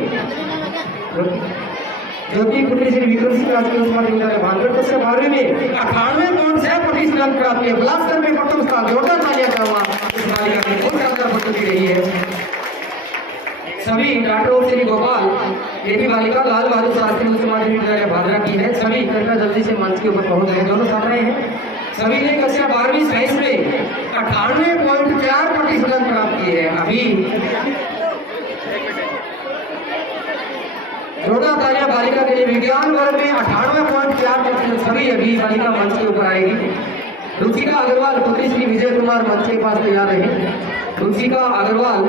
ज्योति पुत्री श्री विक्रम सिंह राजकीय उच्च माध्यमिक विद्यालय भानगढ़ कक्षा 12वीं में 98.6% अंक प्राप्त किए। बिलासपुर में प्रथम स्थान, जोरदार तालियां करूँगा इस बालिका की, बहुत शानदार प्रस्तुति रही है। सभी डॉक्टर श्री गोपाल, ये भी बालिका लाल बहादुर शास्त्री उच्च माध्यमिक विद्यालय भादरा की है। सभी कृपया जल्दी से मंच के ऊपर पहुंच गए, दोनों छात्राएं हैं। सभी ने कक्षा 12वीं साइंस में 98.4% अंक प्राप्त किए हैं। अभी जोरदार तालियां बालिका के लिए। विज्ञान वर्ग में 98.4% सभी अभी बालिका मंच के ऊपर आएगी। रुचिका अग्रवाल पुत्री श्री विजय कुमार मंच के पास तैयार रहे। रुचिका अग्रवाल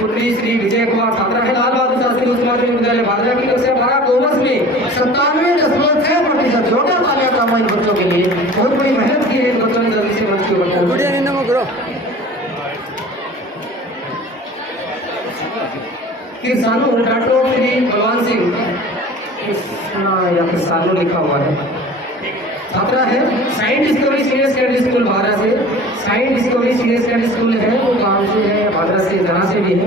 पुत्री श्री विजय कुमार छात्रा है, लाल बहादुर शास्त्री उच्च माध्यमिक विद्यालय भादरा की कक्षा 12 कॉमर्स में 97.6%। जोरदार तालियां का इन बच्चों के लिए, बहुत बड़ी मेहनत की है इन बच्चों ने जल्दी से मंच के ऊपर किसानों डॉक्टर श्री बलवान सिंह, या किसानों लिखा हुआ है, छात्रा है। Science discovery senior secondary school Bhadra से, science discovery senior secondary school है वो गाँव से है, भादरा से जहाँ से भी है।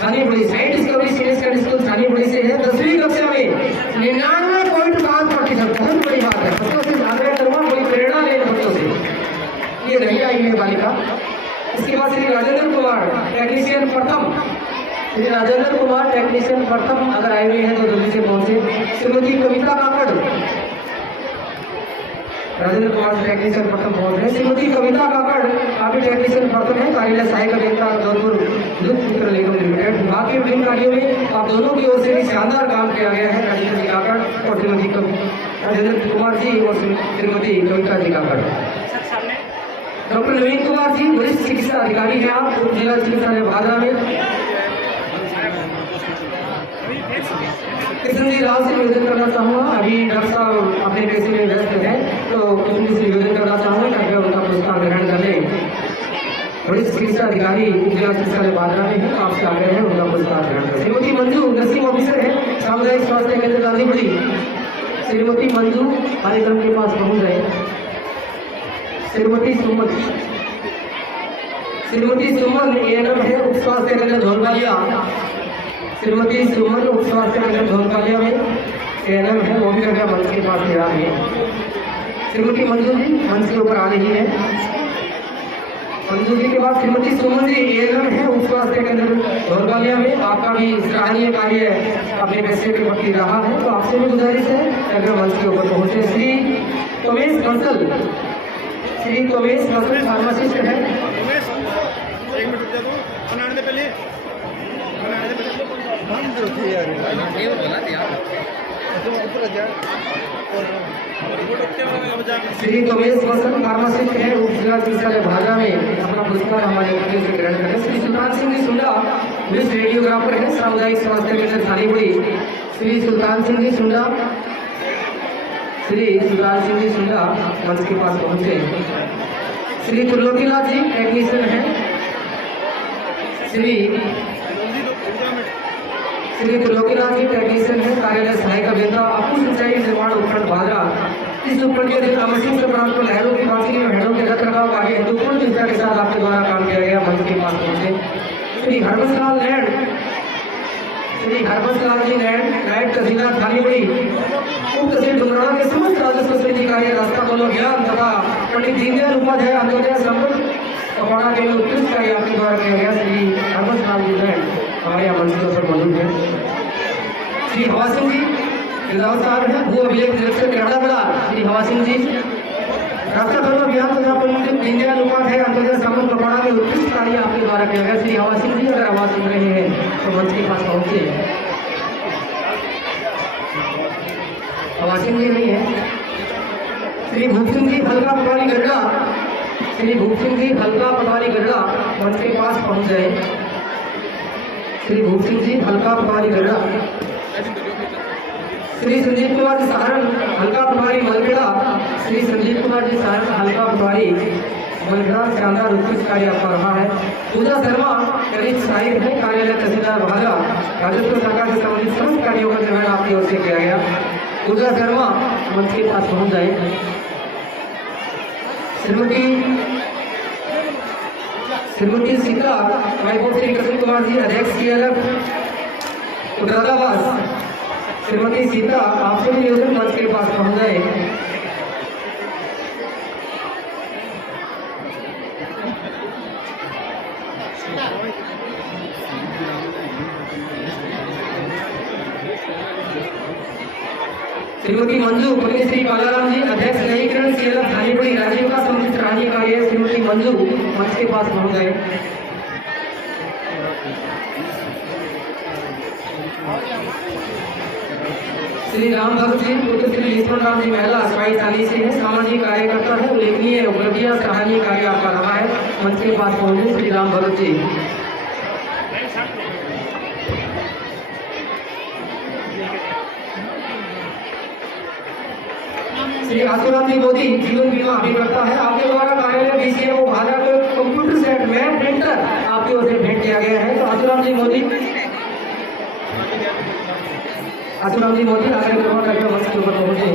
Chhanipuri science discovery senior secondary school Chhanipuri से है। 10वीं कक्षा में 99.5%, बहुत बड़ी बात है। बच्चों से आग्रह करूँगा कोई प्रेरणा लें बच्चों से, ये नहीं आई है बालिका। इसके बाद श्री राजेंद्र कुमार टेक्नीशियन प्रथम श्री राजेंद्र कुमार टेक्नीशियन प्रथम अगर आए हुए हैं तो जल्दी से पहुंचे। श्रीमती कविता काकड़, राजेंद्र कुमार से टेक्नीशियन प्रथम पहुंच रहे हैं। श्रीमती कविता काकड़ आप भी टेक्नीशियन प्रथम है, कार्यालय सहायक अभियंता जौनपुर विद्युत वितरण निगम लिमिटेड। विभाग के विभिन्न कार्यों में आप दोनों की ओर से भी शानदार काम किया गया है। राजेंद्र जी काकड़ और श्रीमती राजेंद्र कुमार जी और श्रीमती कविता जी काकड़। डॉक्टर नवीन कुमार जी वरिष्ठ चिकित्सा अधिकारी हैं आप, उप जिला चिकित्सालय भादरा में। कृष्ण जी राव से निवेदन करना चाहूँगा, अभी डॉक्टर साहब अपने पैसे में व्यस्त हैं, तो कृष्ण जी से निवेदन करना चाहूँगा कृपया उनका पुरस्कार ग्रहण कर लें। वरिष्ठ चिकित्सा अधिकारी जिला चिकित्सालय भादरा में है, आपसे आग्रह है उनका पुरस्कार ग्रहण करें। श्रीमती मंजू नर्सिंग ऑफिसर है सामुदायिक स्वास्थ्य केंद्र गांधीपुरी। श्रीमती मंजू कार्यक्रम के पास पहुँच गए। श्रीमती सुमन एएनएम है उप स्वास्थ्य केंद्र धौलकालिया। श्रीमती सुमन उप स्वास्थ्य केंद्र धौलकालिया में एएनएम है, वो भी कृपया मंच के पास ले आ रही है। श्रीमती मंजू जी मंच के ऊपर आ रही है। मंजू जी के बाद श्रीमती सुमन जी एएनएम है उप स्वास्थ्य केंद्र धौलकालिया में। आपका भी सराहनीय कार्य अपने पैसे के प्रति रहा है, तो आपसे भी गुजारिश है कृपया मंच के ऊपर पहुंचे। श्री तोमेश बंसल, श्री तोमेश बंसल फार्मासिस्ट है। एक मिनट रुक जा तू, बनाने दे पहले, बनाने दे पहले बंद होती है यार, ये बोला यार तो ऊपर जा। श्री तोमेश बंसल फार्मासिस्ट है उप जिला चिकित्सालय भादरा में, अपना पुरस्कार हमारे वकील से ग्रहण करें। श्री सुल्तान सिंह जी सुंडा वरिष्ठ रेडियोग्राफर है सामुदायिक स्वास्थ्य केंद्र थानीपुरी। श्री सुल्तान सिंह जी सुंडा, श्री सुल्तान सिंह जी सुंडा मंच के पास पहुंचे। श्री त्रिलोकीनाथ जी टेक्नीशियन है। श्री त्रिलोकीनाथ जी टेक्नीशियन है, कार्यालय सहायक अभियंता आपू सिंचाई निर्माण उपखंड भादरा। इस उपखंड के अधीन अमरसिंह से प्रांत को नहरों की बांसुरी में हेडों के रख रखाव आगे हिंदुत्व चिंता के साथ आपके द्वारा काम किया गया। मंच के पास पहुंचे। श्री हरबंस लाल लैंड, श्री हरबंस लाल जी लैंड तहसीलदार थानीपुरी। उप तहसील डुमराना के समस्त राजस्व समिति कार्य रास्ता बोलो ज्ञान तथा पंडित दीनदयाल उपाध्याय अंत्योदय संबंध पकौड़ा के उत्कृष्ट कार्य आपके द्वारा किया गया। श्री हरबंस लाल जी लैंड हमारे यहाँ मंच पर मौजूद है। श्री हवा सिंह जी गिरदावर साहब हैं, भू अभिलेख निरीक्षक केरड़ा। श्री हवा सिंह जी रास्ता बोलो ज्ञान तथा पंडित दीनदयाल उपाध्याय अंत्योदय संबंध पकौड़ा के उत्कृष्ट कार्य आपके द्वारा किया गया। श्री हवा सिंह जी अगर आवाज सुन रहे हैं तो मंच के पास पहुंचे। हवा सिंह जी नहीं है। श्री भूप सिंह जी हल्का पटवारी गढ़ा, श्री भूप सिंह जी हल्का पटवारी गढ़ा मंच के पास पहुंच गए। श्री भूप सिंह जी हल्का पटवारी गढ़ा। श्री संजीव कुमार जी सहारण हल्का पटवारी मलखेड़ा। श्री संजीव कुमार जी सहारण हल्का पटवारी मलखेड़ा, शानदार उत्कृष्ट कार्य आपका रहा है। पूजा शर्मा करीब सहायक है, कार्यालय तहसीलदार भादरा। राजस्व शाखा से संबंधित समस्त कार्यों का निर्वहन आपकी ओर से किया गया। पूजा शर्मा मंच के पास पहुंच जाए। श्रीमती सीता वाइफ श्री कृष्ण कुमार जी अध्यक्ष CLF उदाराबाद। श्रीमती सीता आपसे भी निवेदन मंच के पास पहुंच गए। श्रीमती मंजू पत्नी श्री बालाराम जी अध्यक्ष न्यायीकरण CLF थानीपुरी राजीव का समुचित सराहनीय कार्य। श्रीमती मंजू मंच के पास पहुंच गए। श्री राम भक्त जी पुत्र श्री लक्ष्मण राम जी महिला स्वाई थानी से है, सामाजिक कार्यकर्ता है, उल्लेखनीय उपलब्धियां सराहनीय कार्य आपका रहा है। मंच के पास पहुंचे श्री राम भक्त जी। श्री आशुराम जी मोदी जीवन बीमा अभिकर्ता है, आपके द्वारा कार्यालय BCA वो भादरा को कंप्यूटर सेट में प्रिंटर आपकी ओर से भेंट किया गया है। तो आशुराम जी मोदी आगे निर्माण करके मंच के ऊपर पहुंचे।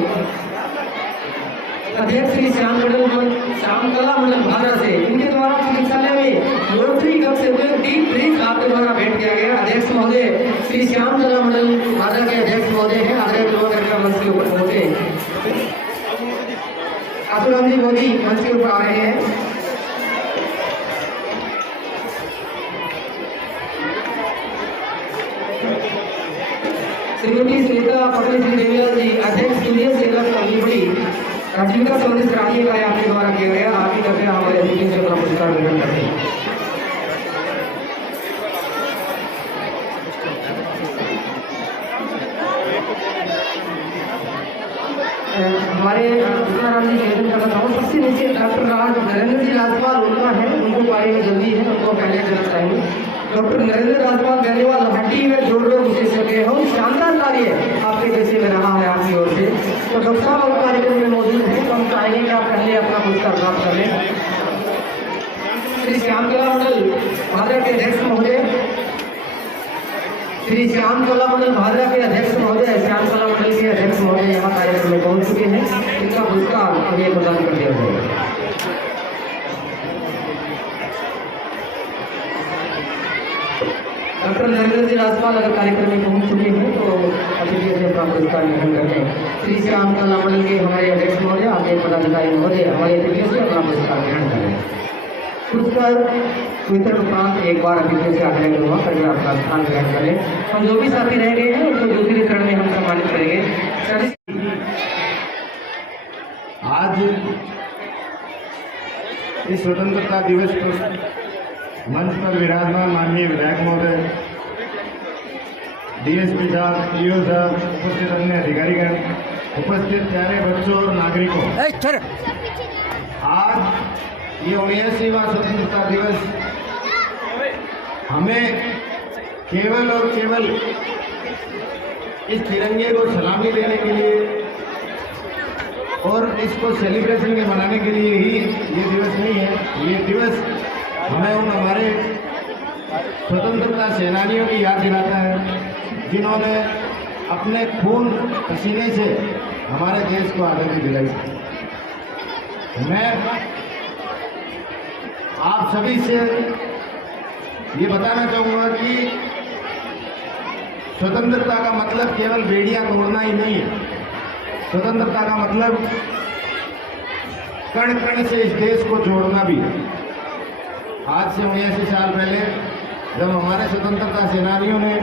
अध्यक्ष श्री श्यामकला मंडल भादरा से, इनके द्वारा चिकित्सालय में रोटरी कप से डीप फ्रीज आपके द्वारा भेंट किया गया। अध्यक्ष महोदय श्री श्यामकला मंडल भादरा के अध्यक्ष महोदय हैं, आगे निर्माण करके मंच के ऊपर पहुंचे। आशुराम जी मोदी मंच के ऊपर आ रहे हैं। श्रीमती श्वेता पटेल श्री देवीलाल जी अध्यक्ष सूर्य सेना कमेटी राष्ट्रीय संदेश रानी का आपके द्वारा किया गया। आप ही करते हमारे अतिथि से अपना पुरस्कार ग्रहण करते हैं। हमारे राम जी निवेदन करना चाहूँ सबसे नीचे डॉक्टर नरेंद्र जी राजपाल उनका है, उनको पाने में जल्दी है, उनको पहले करना चाहेंगे। डॉक्टर नरेंद्र राजपाल बेनीवाल हड्डी में जोड़ रोग विशेषज्ञ है, शानदार कार्य आपके जैसे में रहा है आपकी ओर से। तो डॉक्टर साहब और कार्यक्रम में मौजूद है, तो हम चाहेंगे कि आप पहले अपना पुरस्कार प्राप्त कर लें। श्री श्याम कला मंडल भादरा के अध्यक्ष महोदय, श्री श्याम कला मंडल भादरा के अध्यक्ष महोदय, श्याम कला मंडल के अध्यक्ष महोदय यहाँ कार्यक्रम में पहुंच चुके हैं। इनका पुरस्कार आगे प्रदान कर दिया जाएगा। डॉक्टर नरेंद्र जी राजपाल अगर कार्यक्रम में पहुंच चुके हैं तो अतिथि से अपना पुरस्कार ग्रहण करते हैं। श्री श्याम कला मंडल के हमारे अध्यक्ष महोदय, आगे पदाधिकारी महोदय हमारे अतिथि से अपना पुरस्कार ग्रहण करें। पुरस्कार वितरण उपरांत एक बार अतिथि से आग्रह करूँगा करके आपका स्थान ग्रहण करें। हम जो भी साथी रह गए हैं उनको दूसरे चरण में हम सम्मानित करेंगे। आज इस स्वतंत्रता दिवस पर मंच पर विराजमान माननीय विधायक महोदय, डीएसपी साहब, पीओ साहब, उपस्थित अन्य अधिकारीगण, उपस्थित प्यारे बच्चों और नागरिकों, आज ये 79वां स्वतंत्रता दिवस हमें केवल और केवल इस तिरंगे को सलामी देने के लिए और इसको सेलिब्रेशन में मनाने के लिए ही ये दिवस नहीं है। ये दिवस हमें उन हमारे स्वतंत्रता सेनानियों की याद दिलाता है जिन्होंने अपने खून पसीने से हमारे देश को आज़ादी दिलाई। मैं आप सभी से ये बताना चाहूँगा कि स्वतंत्रता का मतलब केवल बेड़ियां तोड़ना ही नहीं है। स्वतंत्रता का मतलब कण कण से इस देश को जोड़ना भी है। आज से 79 साल पहले जब हमारे स्वतंत्रता सेनानियों ने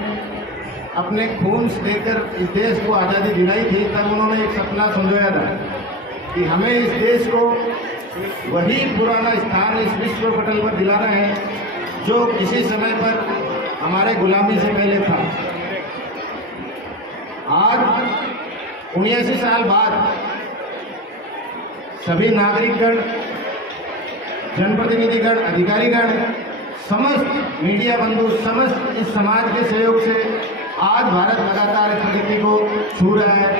अपने खून देकर इस देश को आज़ादी दिलाई थी, तब उन्होंने एक सपना संजोया था कि हमें इस देश को वही पुराना स्थान इस विश्व पटल पर दिलाना है जो किसी समय पर हमारे गुलामी से पहले था। आज 79 साल बाद सभी नागरिकगण, जनप्रतिनिधिगण, अधिकारीगण, समस्त मीडिया बंधु, समस्त इस समाज के सहयोग से आज भारत लगातार प्रगति को छू रहा है।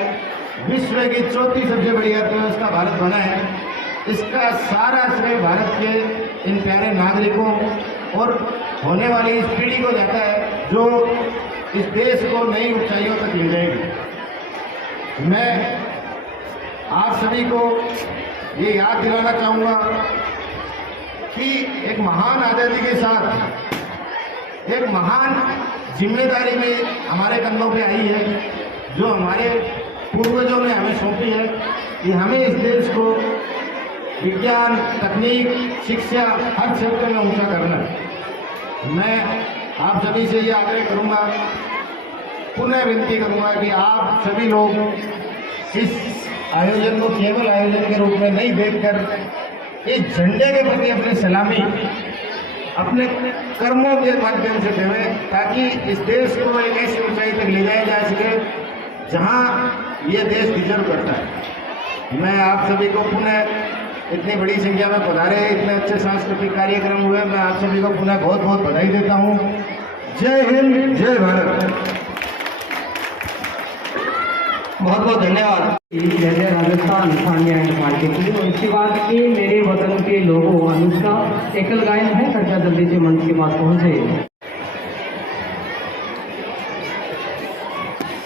विश्व की चौथी सबसे बड़ी अर्थव्यवस्था भारत बना है। इसका सारा श्रेय भारत के इन प्यारे नागरिकों और होने वाली इस पीढ़ी को जाता है जो इस देश को नई ऊंचाइयों तक ले जाएगी। मैं आप सभी को ये याद दिलाना चाहूँगा कि एक महान आज़ादी के साथ एक महान जिम्मेदारी में हमारे कंधों पे आई है जो हमारे पूर्वजों ने हमें सौंपी है कि हमें इस देश को विज्ञान, तकनीक, शिक्षा हर क्षेत्र में ऊंचा करना है। मैं आप सभी से ये आग्रह करूँगा, पुनः विनती करूँगा कि आप सभी लोग इस आयोजन को केवल आयोजन के रूप में नहीं देखकर इस झंडे के प्रति अपनी सलामी अपने कर्मों के माध्यम से देवें ताकि इस देश को एक ऐसी ऊंचाई तक ले जाया जा सके जहां ये देश डिजर्व करता है। मैं आप सभी को पुनः इतनी बड़ी संख्या में पधारे, इतने अच्छे सांस्कृतिक कार्यक्रम हुए, मैं आप सभी को पुनः बहुत बहुत बधाई देता हूँ। जय हिंद, जय भारत। बहुत बहुत धन्यवाद। जय राजस्थान सानिया एंड पार्टी की। और इसके बाद के मेरे वतन के लोगों अनुष्का एकल गायन है, कृपया जल्दी से मंच के पास पहुंचे।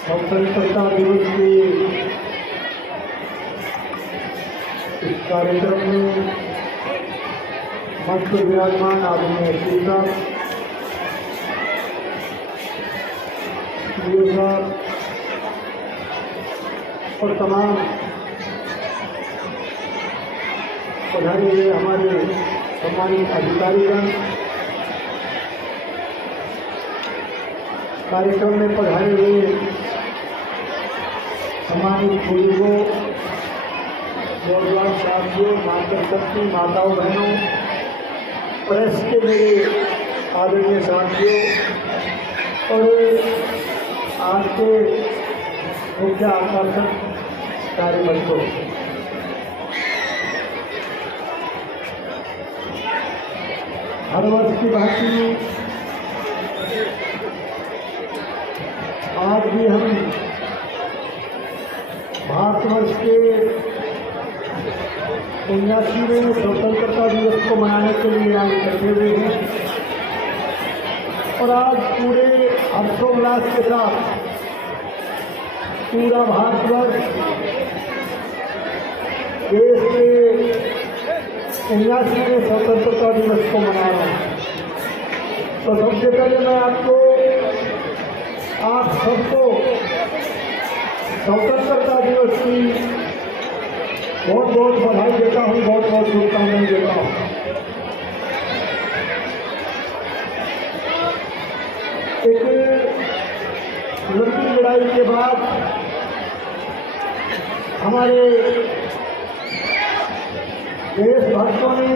स्वतंत्रता दिवस की इस कार्यक्रम में मंच पर विराजमान आदरणीय श्री साहब, और तमाम पधारे हुए हमारे सम्मानित अधिकारीगण, कार्यक्रम में पधारे हुए सम्मानित बुजुर्गों, नौजवान साथियों, मातृशक्ति माताओं बहनों, प्रेस के मेरे आदरणीय साथियों और आज के मुख्य आकर्षक कार्यबंधों, हर वर्ष की भांति आज भी हम भारतवर्ष के 79वें स्वतंत्रता दिवस को मनाने के लिए यहाँ इकट्ठे हुए हैं और आज पूरे हर्षोल्लास के साथ पूरा भारतवर्ष देश के 79वें स्वतंत्रता दिवस को मना रहा है। तो सबसे पहले मैं आप सबको स्वतंत्रता दिवस की बहुत बहुत बधाई देता हूँ, बहुत बहुत शुभकामनाएं देता हूँ। एक लंबी लड़ाई के बाद हमारे देशभक्तों ने,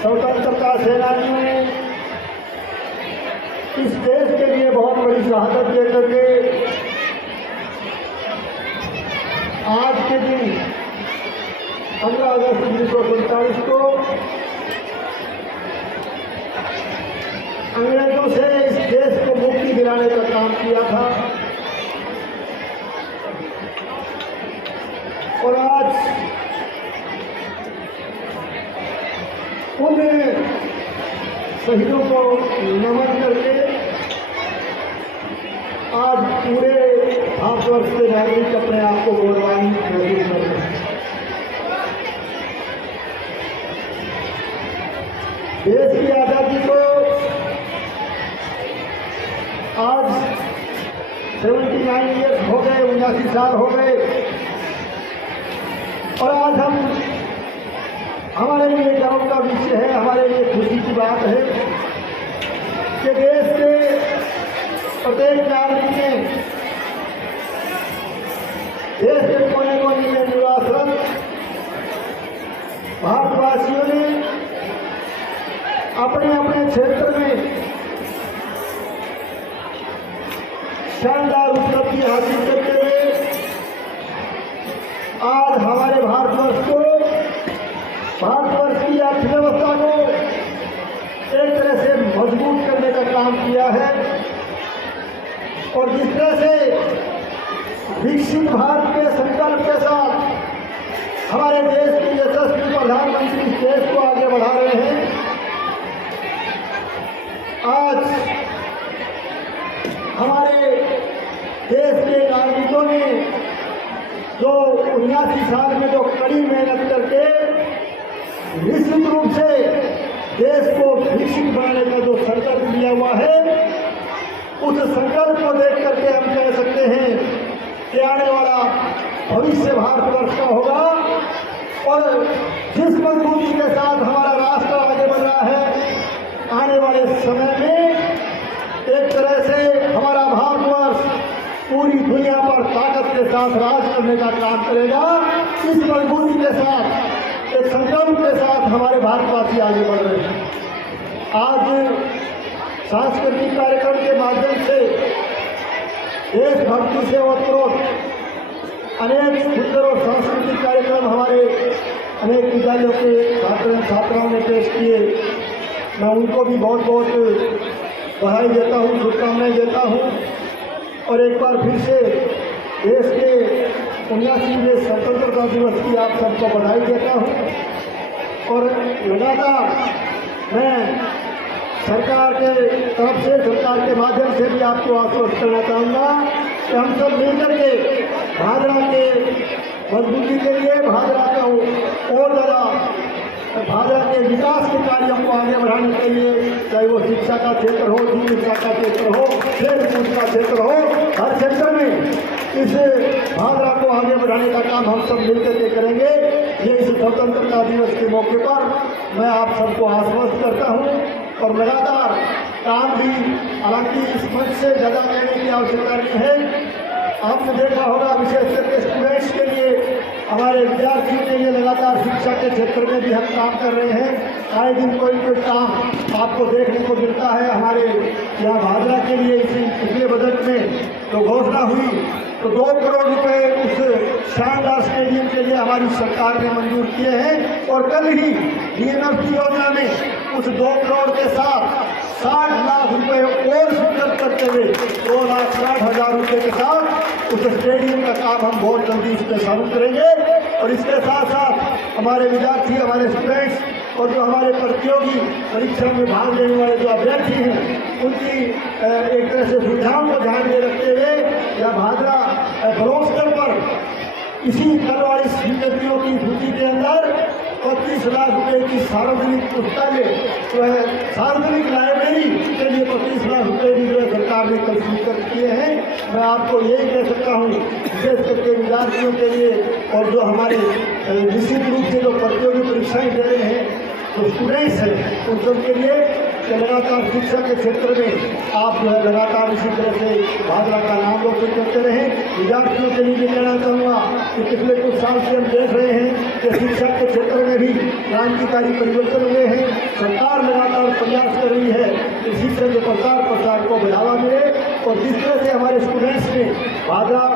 स्वतंत्रता सेनानियों ने इस देश के लिए बहुत बड़ी शहादत दे करके आज के दिन 15 अगस्त 1947 को अंग्रेजों से इस देश को मुक्ति दिलाने का काम किया था और आज उन शहीदों को नमन करके आज पूरे भारतवर्ष के नागरिक अपने आप को गौरवान्वित महसूस कर रहे हैं। देश की आज़ादी को आज 79 ईयर्स हो गए, 79 साल हो गए और आज हमारे लिए गर्व का विषय है, हमारे लिए खुशी की बात है कि देश के प्रत्येक नागरिक ने, देश के कोने कोने में निवासरत भारतवासियों ने अपने अपने क्षेत्र में शानदार उपलब्धि हासिल करते हुए आज हमारे भारतवर्ष की अर्थव्यवस्था को एक तरह से मजबूत करने का काम किया है और जिस तरह से विकसित भारत के संकल्प के साथ हमारे देश के यशस्वी प्रधानमंत्री इस देश को आगे बढ़ा रहे हैं। आज हमारे देश के नागरिकों ने जो 79 साल में जो कड़ी मेहनत करके निश्चित रूप से देश को विकसित बनाने का जो संकल्प लिया हुआ है, उस संकल्प को देख करके हम कह सकते हैं कि आने वाला भविष्य भारतवर्ष का होगा और जिस मजबूती के साथ हमारा राष्ट्र आगे बढ़ रहा है, आने वाले समय में एक तरह से हमारा भारतवर्ष पूरी दुनिया पर ताकत के साथ राज करने का काम करेगा। इस मजबूती के साथ, एक संकल्प के साथ हमारे भारतवासी आगे बढ़ रहे हैं। आज सांस्कृतिक कार्यक्रम के माध्यम से देशभक्ति से ओतप्रोत अनेक सुंदर और सांस्कृतिक कार्यक्रम हमारे अनेक विद्यालयों के छात्र छात्राओं ने पेश किए। मैं उनको भी बहुत बहुत बधाई देता हूँ, शुभकामनाएं देता हूँ और एक बार फिर से देश के 79वें स्वतंत्रता दिवस की आप सबको बधाई देता हूँ और लगातार मैं सरकार के तरफ से, सरकार के माध्यम से भी आपको आश्वस्त करना चाहूँगा कि हम सब मिलकर के भादरा के मजबूती के लिए, भादरा का और ज़्यादा भादरा के विकास के कार्यों को आगे बढ़ाने के लिए, चाहे वो शिक्षा का क्षेत्र हो, दूर शिक्षा का क्षेत्र हो, खेल कूद का क्षेत्र हो, हर क्षेत्र में इस भादरा को आगे बढ़ाने का काम हम सब मिलकर के करेंगे। ये इस स्वतंत्रता दिवस के मौके पर मैं आप सबको आश्वस्त करता हूँ और लगातार काम भी, हालांकि इस मंच से ज़्यादा कहने की आवश्यकता नहीं है, आपने देखा होगा विशेष करके स्टूडेंट्स के लिए, हमारे विद्यार्थियों के लिए लगातार शिक्षा के क्षेत्र में भी हम काम कर रहे हैं। आए दिन कोई काम आपको देखने को मिलता है। हमारे यहाँ भादरा के लिए इसी पिछले बजट में तो घोषणा हुई तो 2 करोड़ रुपए उस शानदार स्टेडियम के लिए हमारी सरकार ने मंजूर किए हैं। और कल ही डीएमएफ योजना में उस 2 करोड़ के साथ 60 लाख रुपए और स्वीकृत करते हुए 2,60,000 रुपये के साथ उस स्टेडियम का काम हम बहुत जल्दी इस पर शुरू करेंगे। और इसके साथ साथ हमारे विद्यार्थी, हमारे स्टूडेंट्स और जो हमारे प्रतियोगी परीक्षा में भाग लेने वाले जो अभ्यर्थी हैं उनकी एक तरह से सुविधाओं को ध्यान में रखते हुए या भादरा ब्लॉक स्तर पर इसी कल वाली स्वीकृतियों की सूची के अंदर 25 लाख रुपए की सार्वजनिक पुस्तकालय जो है सार्वजनिक लाइब्रेरी के लिए 25 लाख रुपए भी जो है सरकार ने कल स्वीकृत किए हैं। मैं आपको यही कह सकता हूँ विशेष करके विद्यार्थियों के लिए और जो हमारे निश्चित रूप से जो प्रतियोगी परीक्षाएं दे रहे हैं जो स्टूडेंट्स हैं उन सबके लिए कि लगातार शिक्षा के क्षेत्र में आप जो है लगातार इसी तरह से भादरा का नाम रोशन करते रहें। विद्यार्थियों के लिए भी कहना चाहूँगा कि पिछले कुछ साल से हम देख रहे हैं कि शिक्षा के क्षेत्र में भी क्रांतिकारी परिवर्तन हुए हैं। सरकार लगातार प्रयास कर रही है कि शिक्षा के प्रचार प्रसार को बढ़ावा मिले। और जिस तरह से हमारे स्टूडेंट्स ने भादरा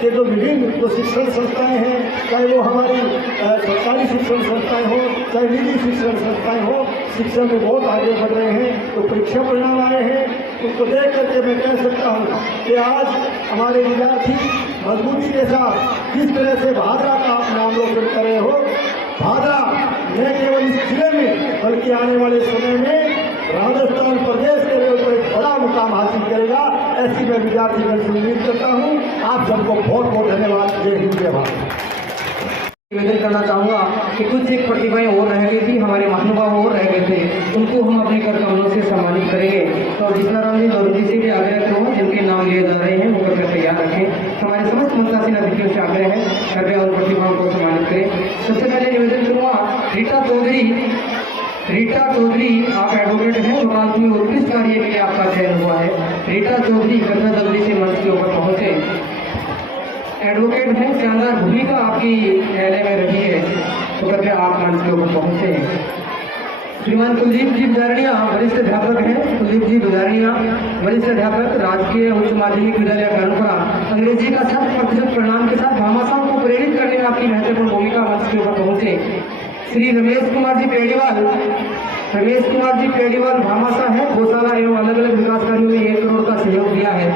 के जो विभिन्न जो शिक्षण संस्थाएँ हैं, चाहे वो हमारी सरकारी शिक्षण संस्थाएँ हों चाहे निजी शिक्षण संस्थाएँ हों, शिक्षा में बहुत आगे बढ़ रहे हैं। तो परीक्षा परिणाम आए हैं उनको देख करके मैं कह सकता हूँ कि आज हमारे विद्यार्थी मजबूती के साथ जिस तरह से भादरा का आप नाम रोशन कर रहे हो, भादरा न केवल इस जिले में बल्कि आने वाले समय में राजस्थान प्रदेश के लिए तो एक बड़ा मुकाम हासिल करेगा, ऐसी मैं विद्यार्थीगण से उम्मीद करता हूँ। आप सबको बहुत बहुत धन्यवाद। जय हिंद जय भारत। निवेदन करना चाहूँगा कि कुछ एक प्रतिभाएं और रह गई थी, हमारे महानुभाव और रह गए थे, उनको हम अपने कर कमलों से सम्मानित करेंगे। तो जिसनाराम जी गौरव जी से भी आग्रह करूँगा जिनके नाम लिए जा रहे हैं वो करके तैयार रखें। हमारे समस्त मंत्रासीन अतिथियों से आग्रह है कृपया उन प्रतिभाओं को सम्मानित करें। सबसे पहले निवेदन करूँगा रीटा चौधरी आप एडवोकेट हैं, उपरांत में उत्कृष्ट कार्य के लिए आपका चयन हुआ है। रीटा चौधरी कृपया जल्दी से मंच के ऊपर पहुँचे। एडवोकेट हैं, शानदार भूमिका आपकी न्यायालय में रही है, तो कृपया आप मंच के ऊपर पहुँचे। श्रीमान कुलदीप जी बुजारणिया वरिष्ठ अध्यापक हैं। कुलदीप जी बुजारणिया वरिष्ठ अध्यापक, राजकीय उच्च माध्यमिक विद्यालय कानपुरा, अंग्रेजी का 100% परिणाम के साथ भामाशाहों को प्रेरित करने में आपकी महत्वपूर्ण भूमिका मंच के ऊपर पहुँचे। श्री रमेश कुमार जी पेड़ीवाल भामाशाह है, गौशाला एवं अलग अलग विकास कार्यों में 1 करोड़ का सहयोग दिया है।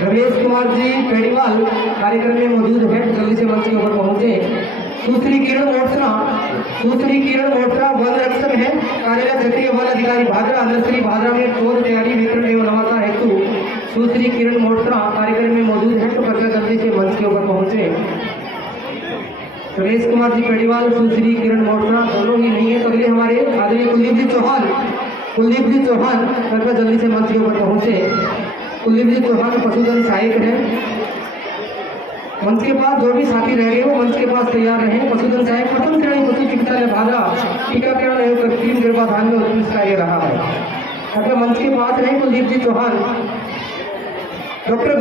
रमेश कुमार जी पेड़ीवाल कार्यक्रम में मौजूद है, जल्दी से मंच के ऊपर पहुंचे। सुश्री किरण मोटरा वन रक्षक है, कार्यालय क्षेत्रीय वन अधिकारी भादरा, नर्सरी भादरा में शोध तैयारी वितरण एवं नवाचार हेतु सुश्री किरण मोटरा कार्यक्रम में मौजूद है, तो कृपया जल्दी से मंच के ऊपर पहुंचे। रमेश कुमार जी पेड़ीवाल, सुश्री किरण मोटरा दोनों ही नहीं है, तो अगले हमारे आदरणीय कुलदीप जी चौहान कृपया जल्दी से मंच के ऊपर पहुंचे। कुलदीप जी चौहान पशुधन सहायक हैं। मंच के पास जो भी साथी रह गए वो मंच के पास तैयार रहे। पशुधन सहायक प्रथम श्रेणी पशु चिकित्सालय भादरा टीकाकरण एवं कृत्रिम गर्भाधान में उत्कृष्ट कार्य रहा है। कृपया मंच के पास रहे कुलदीप जी चौहान। डॉक्टर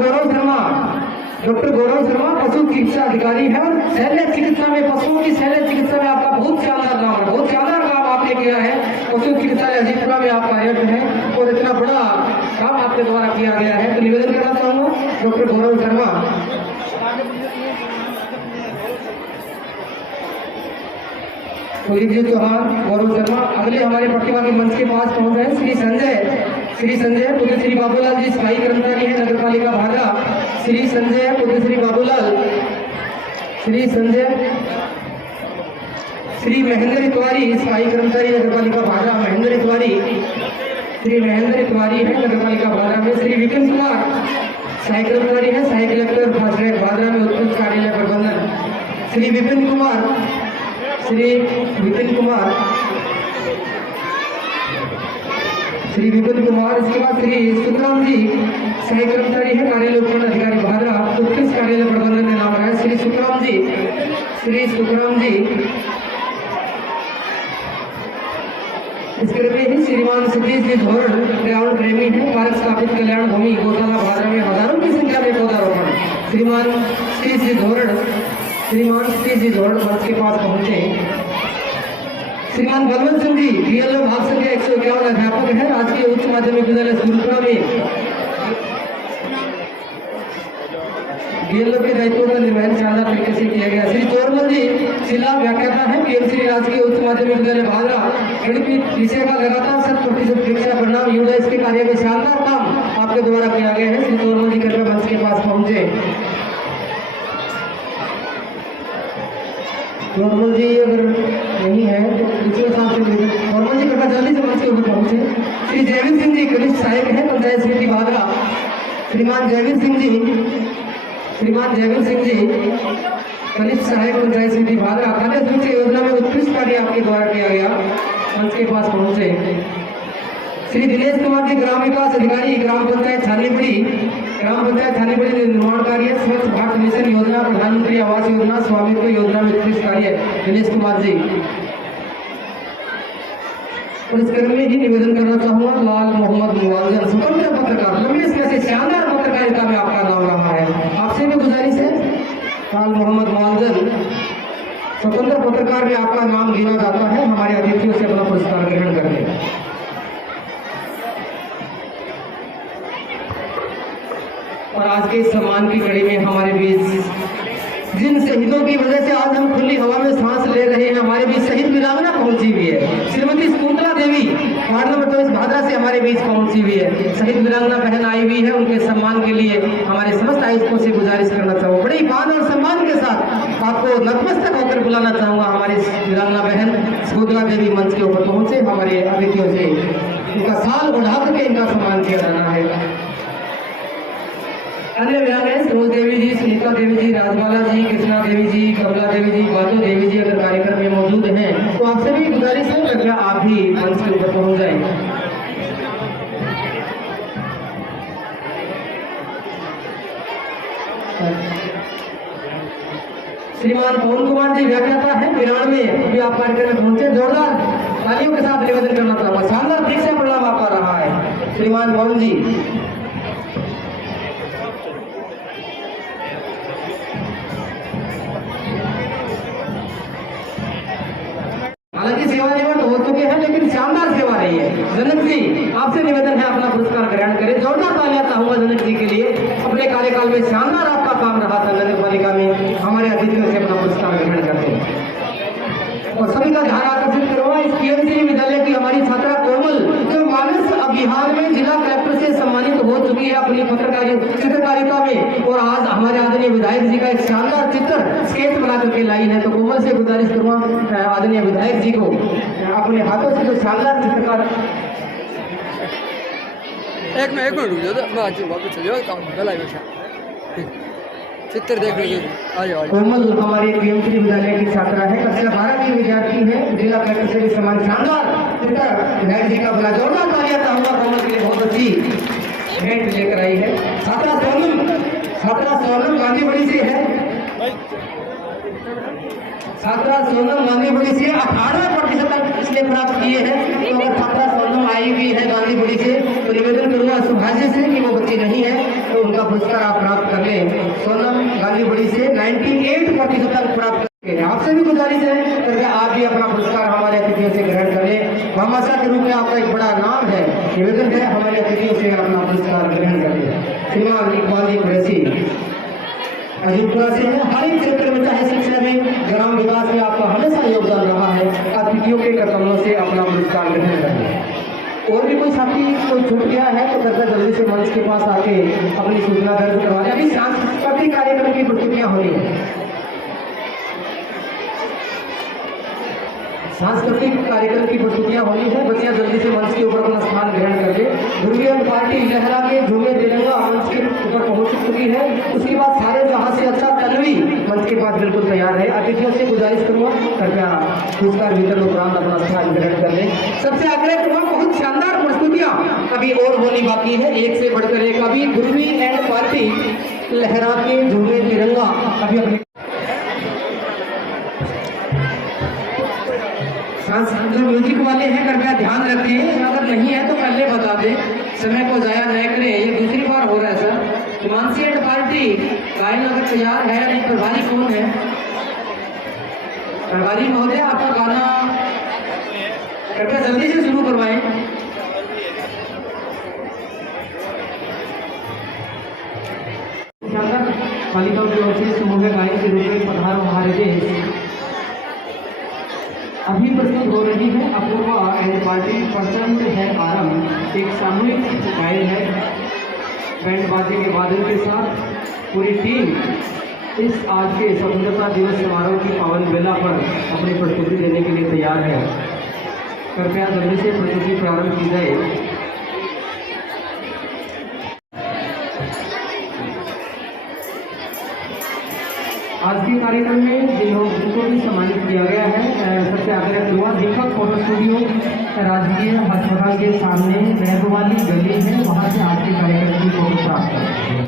गौरव शर्मा पशु चिकित्सा अधिकारी है और शल्य चिकित्सा में, पशुओं की शल्य चिकित्सा में आपका बहुत शानदार काम आपने किया है। पशु चिकित्सालय अजीतपुरा में आप कार्यरत हैं और इतना बड़ा काम आपके द्वारा किया गया है, तो निवेदन करना चाहूँगा डॉक्टर गौरव शर्मा। कुलदीप जी चौहान, गौरव शर्मा। अगले हमारे प्रतिभा के मंच के पास पहुंच गए श्री संजय पुत्र श्री बाबूलाल जी स्थायी कर्मचारी है नगर पालिका भादरा। श्री संजय पुत्र श्री बाबूलाल, श्री महेंद्र तिवारी स्थायी कर्मचारी नगर पालिका भादरा, श्री महेंद्र तिवारी है नगर पालिका भादरा में। श्री विपिन कुमार सहायक कर्मचारी है, सहायक कलेक्टर फास्ट ट्रैक भादरा में उत्कृष्ट कार्यालय प्रबंधन। श्री विपिन कुमार। इसके बाद श्री सुखराम जी सहायक कर्मचारी है, कार्यालय उपखंड अधिकारी भादरा, उत्कृष्ट कार्यालय प्रबंधन में नाम रहा है। श्री सुखराम जी इसके लिए ही श्रीमान सतीश जी धोरण पर्यावरण प्रेमी है, पार्क स्थापित कल्याण भूमि गौशाला भाद्रा में हजारों की संख्या में पौधारोपण। श्रीमान सतीश जी धोरण मंच के पास पहुंचे। श्रीमान बलवंत सिंह जी बीएलओ भाग संख्या 151 अध्यापक है, राजकीय उच्च माध्यमिक विद्यालय सूरपुरा में बीएलओ के दायित्वों का निर्वहन शानदार तरीके से किया गया। श्री चोरमल जी शिला व्याख्याता है, पीएमसी राजकीय उच्च माध्यमिक विद्यालय भादरा, गणित विषय का लगातार 100% परीक्षा परिणाम यूडाइस के कार्य में शानदार काम आपके द्वारा किया गया है। श्री चोरमल जी कृपया मंच के पास पहुंचे। चोरमल जी अगर नहीं है तो दूसरे साथ से चोरमल जी कृपया जल्दी से मंच के ऊपर पहुंचे। श्री जयवीर सिंह जी कनिष्ठ सहायक है, पंचायत समिति भादरा। श्रीमान जयवीर सिंह जी कनिष्ठ सहायक पंचायत समिति भादरा, खाद्य सुरक्षा योजना में उत्कृष्ट कार्य आपके द्वारा किया गया, मंच के पास पहुंचे। श्री दिनेश कुमार जी ग्राम विकास अधिकारी, ग्राम पंचायत छानीपड़ी निर्माण कार्य, स्वच्छ भारत मिशन योजना, प्रधानमंत्री आवास योजना, स्वामित्व योजना में उत्कृष्ट कार्य दिनेश कुमार जी। और इस क्रम में ही निवेदन करना चाहूंगा लाल मोहम्मद मुआवजन, स्वतंत्र पत्रकार, लंबे से शानदार पत्रकारिता में आपका नाम रहा है, आपसे भी गुजारिश है लाल मोहम्मद मुआवजन स्वतंत्र पत्रकार में आपका नाम गिना जाता है, हमारे अतिथियों से अपना पुरस्कार ग्रहण करके। और आज के इस सम्मान की कड़ी में हमारे बीच जिन शहीदों की वजह से आज हम खुली हवा में सांस ले रहे हैं, हमारे बीच शहीद वीरांगना पहुंची हुई है। श्रीमती शकुंतला देवी वार्ड नंबर 24 भादरा से हमारे बीच पहुंची हुई है, शहीद वीरांगना बहन आई हुई है। उनके सम्मान के लिए हमारे समस्त आयोजकों से गुजारिश करना चाहूँगा, बड़ी मान और सम्मान के साथ आपको नतमस्तक होकर बुलाना चाहूँगा। हमारी वीरांगना बहन शकुंतला देवी मंच के ऊपर पहुंचे, हमारे अतिथियों से इनका साल बढ़ा करके इनका सम्मान किया जाना है। अन्य वीरांगनाएं सरोज देवी जी, सुनीता देवी जी, राजबाला जी, कृष्णा देवी जी, कमला देवी जी, बाजू देवी जी अगर कार्यक्रम में मौजूद हैं तो आपसे भी गुजारिश है कृपया आप भी मंच के ऊपर पहुंच जाएं। श्रीमान पवन कुमार जी व्याख्याता है, 92 में भी आप कार्यक्रम में पहुंचे, जोरदार तालियों के साथ निवेदन करना चाहूंगा, शानदार दीक्षा परिणाम आपका रहा है श्रीमान पवन जी। हालांकि सेवानिवृत्त हो चुके हैं लेकिन शानदार सेवा रही है। जनक जी आपसे निवेदन है अपना पुरस्कार ग्रहण करें, जोरदार तालियां चाहूंगा जनक जी के लिए, अपने कार्यकाल में शानदार आपका काम रहा था नगर पालिका में, हमारे अतिथियों से अपना पुरस्कार ग्रहण करते हैं। और सभी का ध्यान आकर्षित करूंगा इस पीएमसी विद्यालय की हमारी छात्रा कोमल, जो मानस अभियान में जिला कलेक्टर से सम्मानित हो चुकी है अपनी चित्रकारिता में, और आज हमारे आदरणीय विधायक जी का एक शानदार चित्र स्केच बना करके लाई है। तो कोमल से गुजारिश करूंगा आदरणीय विधायक जी को अपने हाथों से जो शानदार चित्रकार। एक मिनट रुक जाओ, मैं आज वापस चले जाओ, चित्र देख लीजिए। कोमल हमारे पीएमसी विद्यालय की छात्रा है, कक्षा 12 की विद्यार्थी है, जिला कलेक्टर से भी सम्मान शानदार चित्र विधायक जी का बना, जोरदार तालियां चाहूंगा कोमल के लिए, बहुत अच्छी भेंट लेकर आई है। छात्रा सोनम गांधीबड़ी से है, छात्रा सोनम गांधीबड़ी से 18% तक इसलिए प्राप्त किए हैं। तो अगर छात्रा सोनम आई हुई है गांधीबड़ी से तो निवेदन करूंगा सौभाग्य से कि वो बच्ची नहीं है तो उनका पुरस्कार आप प्राप्त कर लें। सोनम गांधीबड़ी से 98% तक प्राप्त करके आपसे भी गुजारिश है करके आप भी अपना पुरस्कार हमारे अतिथियों से ग्रहण कर लें। भामाशा के रूप में आपका एक बड़ा नाम है, निवेदन है हमारे अतिथियों से अपना पुरस्कार ग्रहण कर लें। श्रीमान इकबाल जी कुरैशी अजीतपुरा से है, हर एक क्षेत्र में चाहे शिक्षा में, ग्राम विकास में आपका हमेशा योगदान रहा है, अतिथियों के कदमों से अपना पुरस्कार ग्रहण करें। और भी कोई साथी कोई छूट गया है तो कृपया जल्दी से मंच के पास आके अपनी सूचना दर्ज करवा दें। अभी सांस्कृतिक कार्यक्रम की प्रस्तुतियां होनी है, सांस्कृतिक कार्यक्रम की प्रस्तुतियां होनी है, बच्चियां जल्दी से मंच के ऊपर अपना स्थान ग्रहण कर ले। गुरवियन पार्टी लहरा के झूमे तिरंगा मंच के ऊपर पहुंच चुकी है, उसके बाद सारे जहां से अच्छा तन्वी मंच के पास बिल्कुल तैयार है। अतिथियों से गुजारिश करूंगा कृपया पुरस्कार वितरण उपरांत अपना स्थान ग्रहण कर ले। सबसे आग्रह करूंगा, बहुत शानदार प्रस्तुतियां अभी और होनी बाकी है, एक से बढ़कर एक। अभी गुरवी एंड पार्टी लहरा के झूमे तिरंगा अभी अपने जो म्यूजिक वाले हैं कृपया ध्यान रखें, अगर नहीं है तो पहले बता दें, समय को जाया न करें। ये दूसरी बार हो रहा है सर। हिमांशी एंड पार्टी गायन अगर तैयार है, नहीं प्रभारी कौन है? प्रभारी महोदय आपका गाना कृपया जल्दी से शुरू करवाएं। बालिकाओं की ओर से समूह गायन के रूप में पधारो हमारे देश अभी प्रस्तुत हो रही है अपूर्वा एंड पार्टी प्रचंड है आरंभ। एक सामूहिक गायन है, बैंड बाजे के वादन के साथ पूरी टीम इस आज के स्वतंत्रता दिवस समारोह की पावन बेला पर अपनी प्रस्तुति देने के लिए तैयार है। कृपया जल्दी से प्रस्तुति प्रारंभ की जाए। आज के कार्यक्रम में जिनको भी सम्मानित किया गया है, सबसे आग्रह करूँगा, दीपक फोटो स्टूडियो राजकीय अस्पताल के सामने बैग वाली गली है, वहाँ से आज के कार्यक्रम की फोटो प्राप्त करें।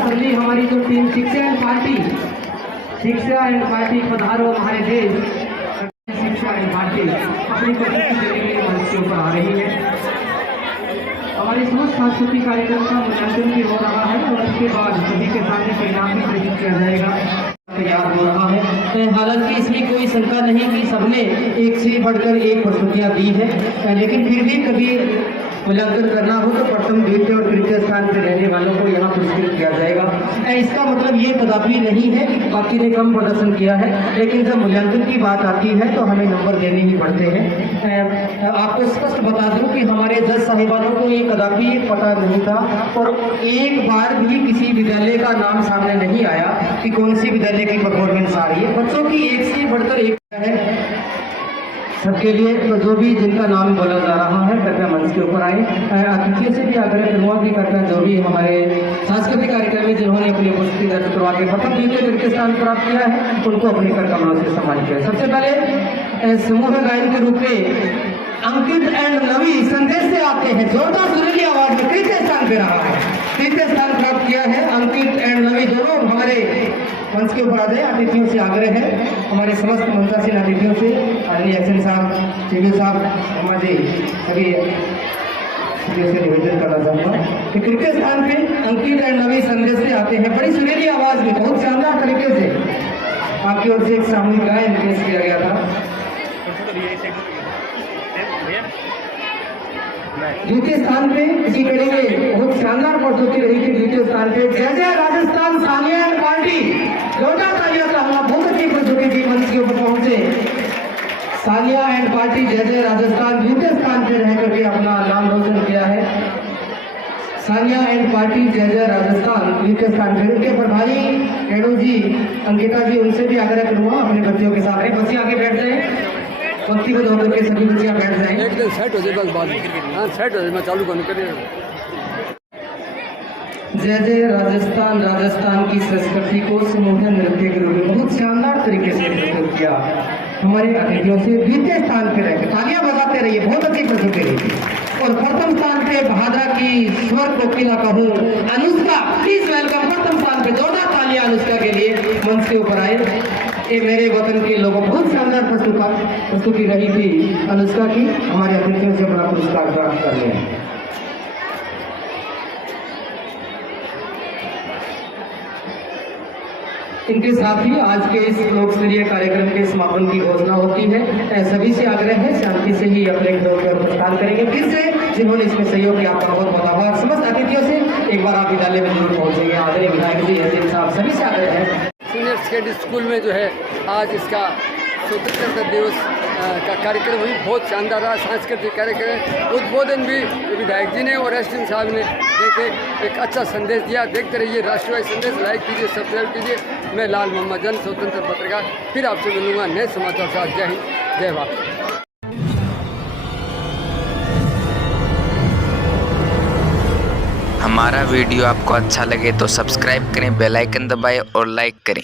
अगली हमारी जो टीम शिक्षा एंड पार्टी पधारो हमारे देश, शिक्षा एंड पार्टी अपनी प्रस्तुति देने के लिए मंच के ऊपर आ रही है। हमारे समस्त सांस्कृतिक कार्यक्रम का मूल्यांकन भी हो रहा है और उसके बाद सभी के सामने परिणाम भी प्रस्तुत किया जाएगा, तैयार हो रहा है। हालांकि इसमें कोई शंका नहीं कि सबने एक से बढ़कर एक प्रस्तुतियाँ दी है, लेकिन फिर भी कभी मूल्यांकन करना हो तो प्रथम, द्वितीय और तृतीय स्थान पर रहने वालों को यहाँ पुरस्कृत किया जाएगा। इसका मतलब ये कदापि नहीं है कि बाकी ने कम प्रदर्शन किया है, लेकिन जब मूल्यांकन की बात आती है तो हमें नंबर देने ही पड़ते हैं। आपको स्पष्ट बता दूं कि हमारे जज साहिबानों को ये कदापि पता नहीं था और एक बार भी किसी विद्यालय का नाम सामने नहीं आया कि कौन सी विद्यालय की परफॉर्मेंस आ रही है। बच्चों की एक से बढ़कर एक है सबके लिए, तो जो भी जिनका नाम बोला जा रहा है कृपया मंच के ऊपर आए। अतिथियों से भी आग्रह करूँगा कि कृपया जो भी हमारे सांस्कृतिक कार्यक्रम में जिन्होंने अपनी उपस्थिति दर्ज करवा के प्रथम, द्वितीय, तृतीय स्थान प्राप्त किया है उनको अपनी कर कमलों से सम्मानित किया। सबसे पहले समूह गायन के रूप में अंकित एंड नवी संदेश से आते हैं, जोरदार सुरीली आवाज में तृतीय स्थान पे रहा है, तृतीय स्थान प्राप्त किया है। अंकित एंड नवी दोनों हमारे मंच के ऊपर आ जाए। अतिथियों से आग्रह है, हमारे समस्त मंचासीन अतिथियों से, आदरणीय एक्शन साहब, चीफ साहब, हमारे सभी से निवेदन करना चाहूँगा कि तृतीय स्थान पे अंकित एंड नवी संदेश से आते हैं, बड़ी सुरीली आवाज में बहुत शानदार तरीके से आपकी ओर से एक सामूहिक गायन पेश किया गया था। द्वितीय स्थान पे इसी कड़ी में बहुत शानदार प्रस्तुति रही थी। द्वितीय स्थान पे जय जय राजस्थान सानिया एंड पार्टी, जोरदार तालियों का हमला, बहुत अच्छी प्रस्तुति थी। मंच के ऊपर पहुंचे सानिया एंड पार्टी जय जय राजस्थान, द्वितीय स्थान पे रह करके अपना नाम रोशन किया है। सानिया एंड पार्टी जय जय राजस्थान द्वितीय स्थान पे। उनके प्रभारी रेणु जी, अंकिता जी, उनसे भी आग्रह करूँगा अपने बच्चियों के साथ, बच्चे आगे बैठ जाए, पंक्ति को दौड़ के सभी बच्चियाँ बैठ जाए। एक दिन सेट हो जाए बस बाद में, हाँ सेट हो जाए, मैं चालू करने करिए। जय जय राजस्थान, राजस्थान की संस्कृति को समूह नृत्य के रूप में बहुत शानदार तरीके से प्रस्तुत किया हमारे अतिथियों से। द्वितीय स्थान पे रहकर तालियां बजाते रहिए, बहुत अच्छी प्रस्तुति रही। और प्रथम स्थान पे भादरा की स्वर कोकिला कहूँ अनुष्का, प्लीज वेलकम। प्रथम स्थान पे जोरदार तालियां अनुष्का के लिए, मंच के ऊपर आए। ये मेरे वतन के लोगों, बहुत शानदार प्रस्तुति रही थी अनुष्का की। हमारे अतिथियों से बड़ा पुरस्कार प्राप्त कर लिया। इनके साथ ही आज के इस लोक स्तरीय कार्यक्रम के समापन की घोषणा होती है। सभी से आग्रह है शांति से ही अपने घरों पर प्रस्थान करेंगे। फिर से जिन्होंने इसमें सहयोग किया आपका बहुत बहुत आभार। समस्त अतिथियों से एक बार आप विद्यालय में जरूर पहुंचेंगे। आदरणीय विधायक जी, एसडीएम साहब, सभी से आग्रह है। सीनियर सेकेंडरी स्कूल में जो है आज इसका स्वतंत्रता दिवस का कार्यक्रम हुई, बहुत शानदार रहा। सांस्कृतिक कार्यक्रम उद्बोधन भी विधायक जी ने और एसडीएम साहब ने देखे, एक अच्छा संदेश दिया। देखते रहिए राष्ट्रवादी संदेश, लाइक कीजिए, सब्सक्राइब कीजिए। मैं लाल मोहम्मद जन, स्वतंत्र पत्रकार, फिर आपसे मिलूंगा नए समाचार साथ। जय हिंद, जय भारत। हमारा वीडियो आपको अच्छा लगे तो सब्सक्राइब करें, बेल आइकन दबाएं और लाइक करें।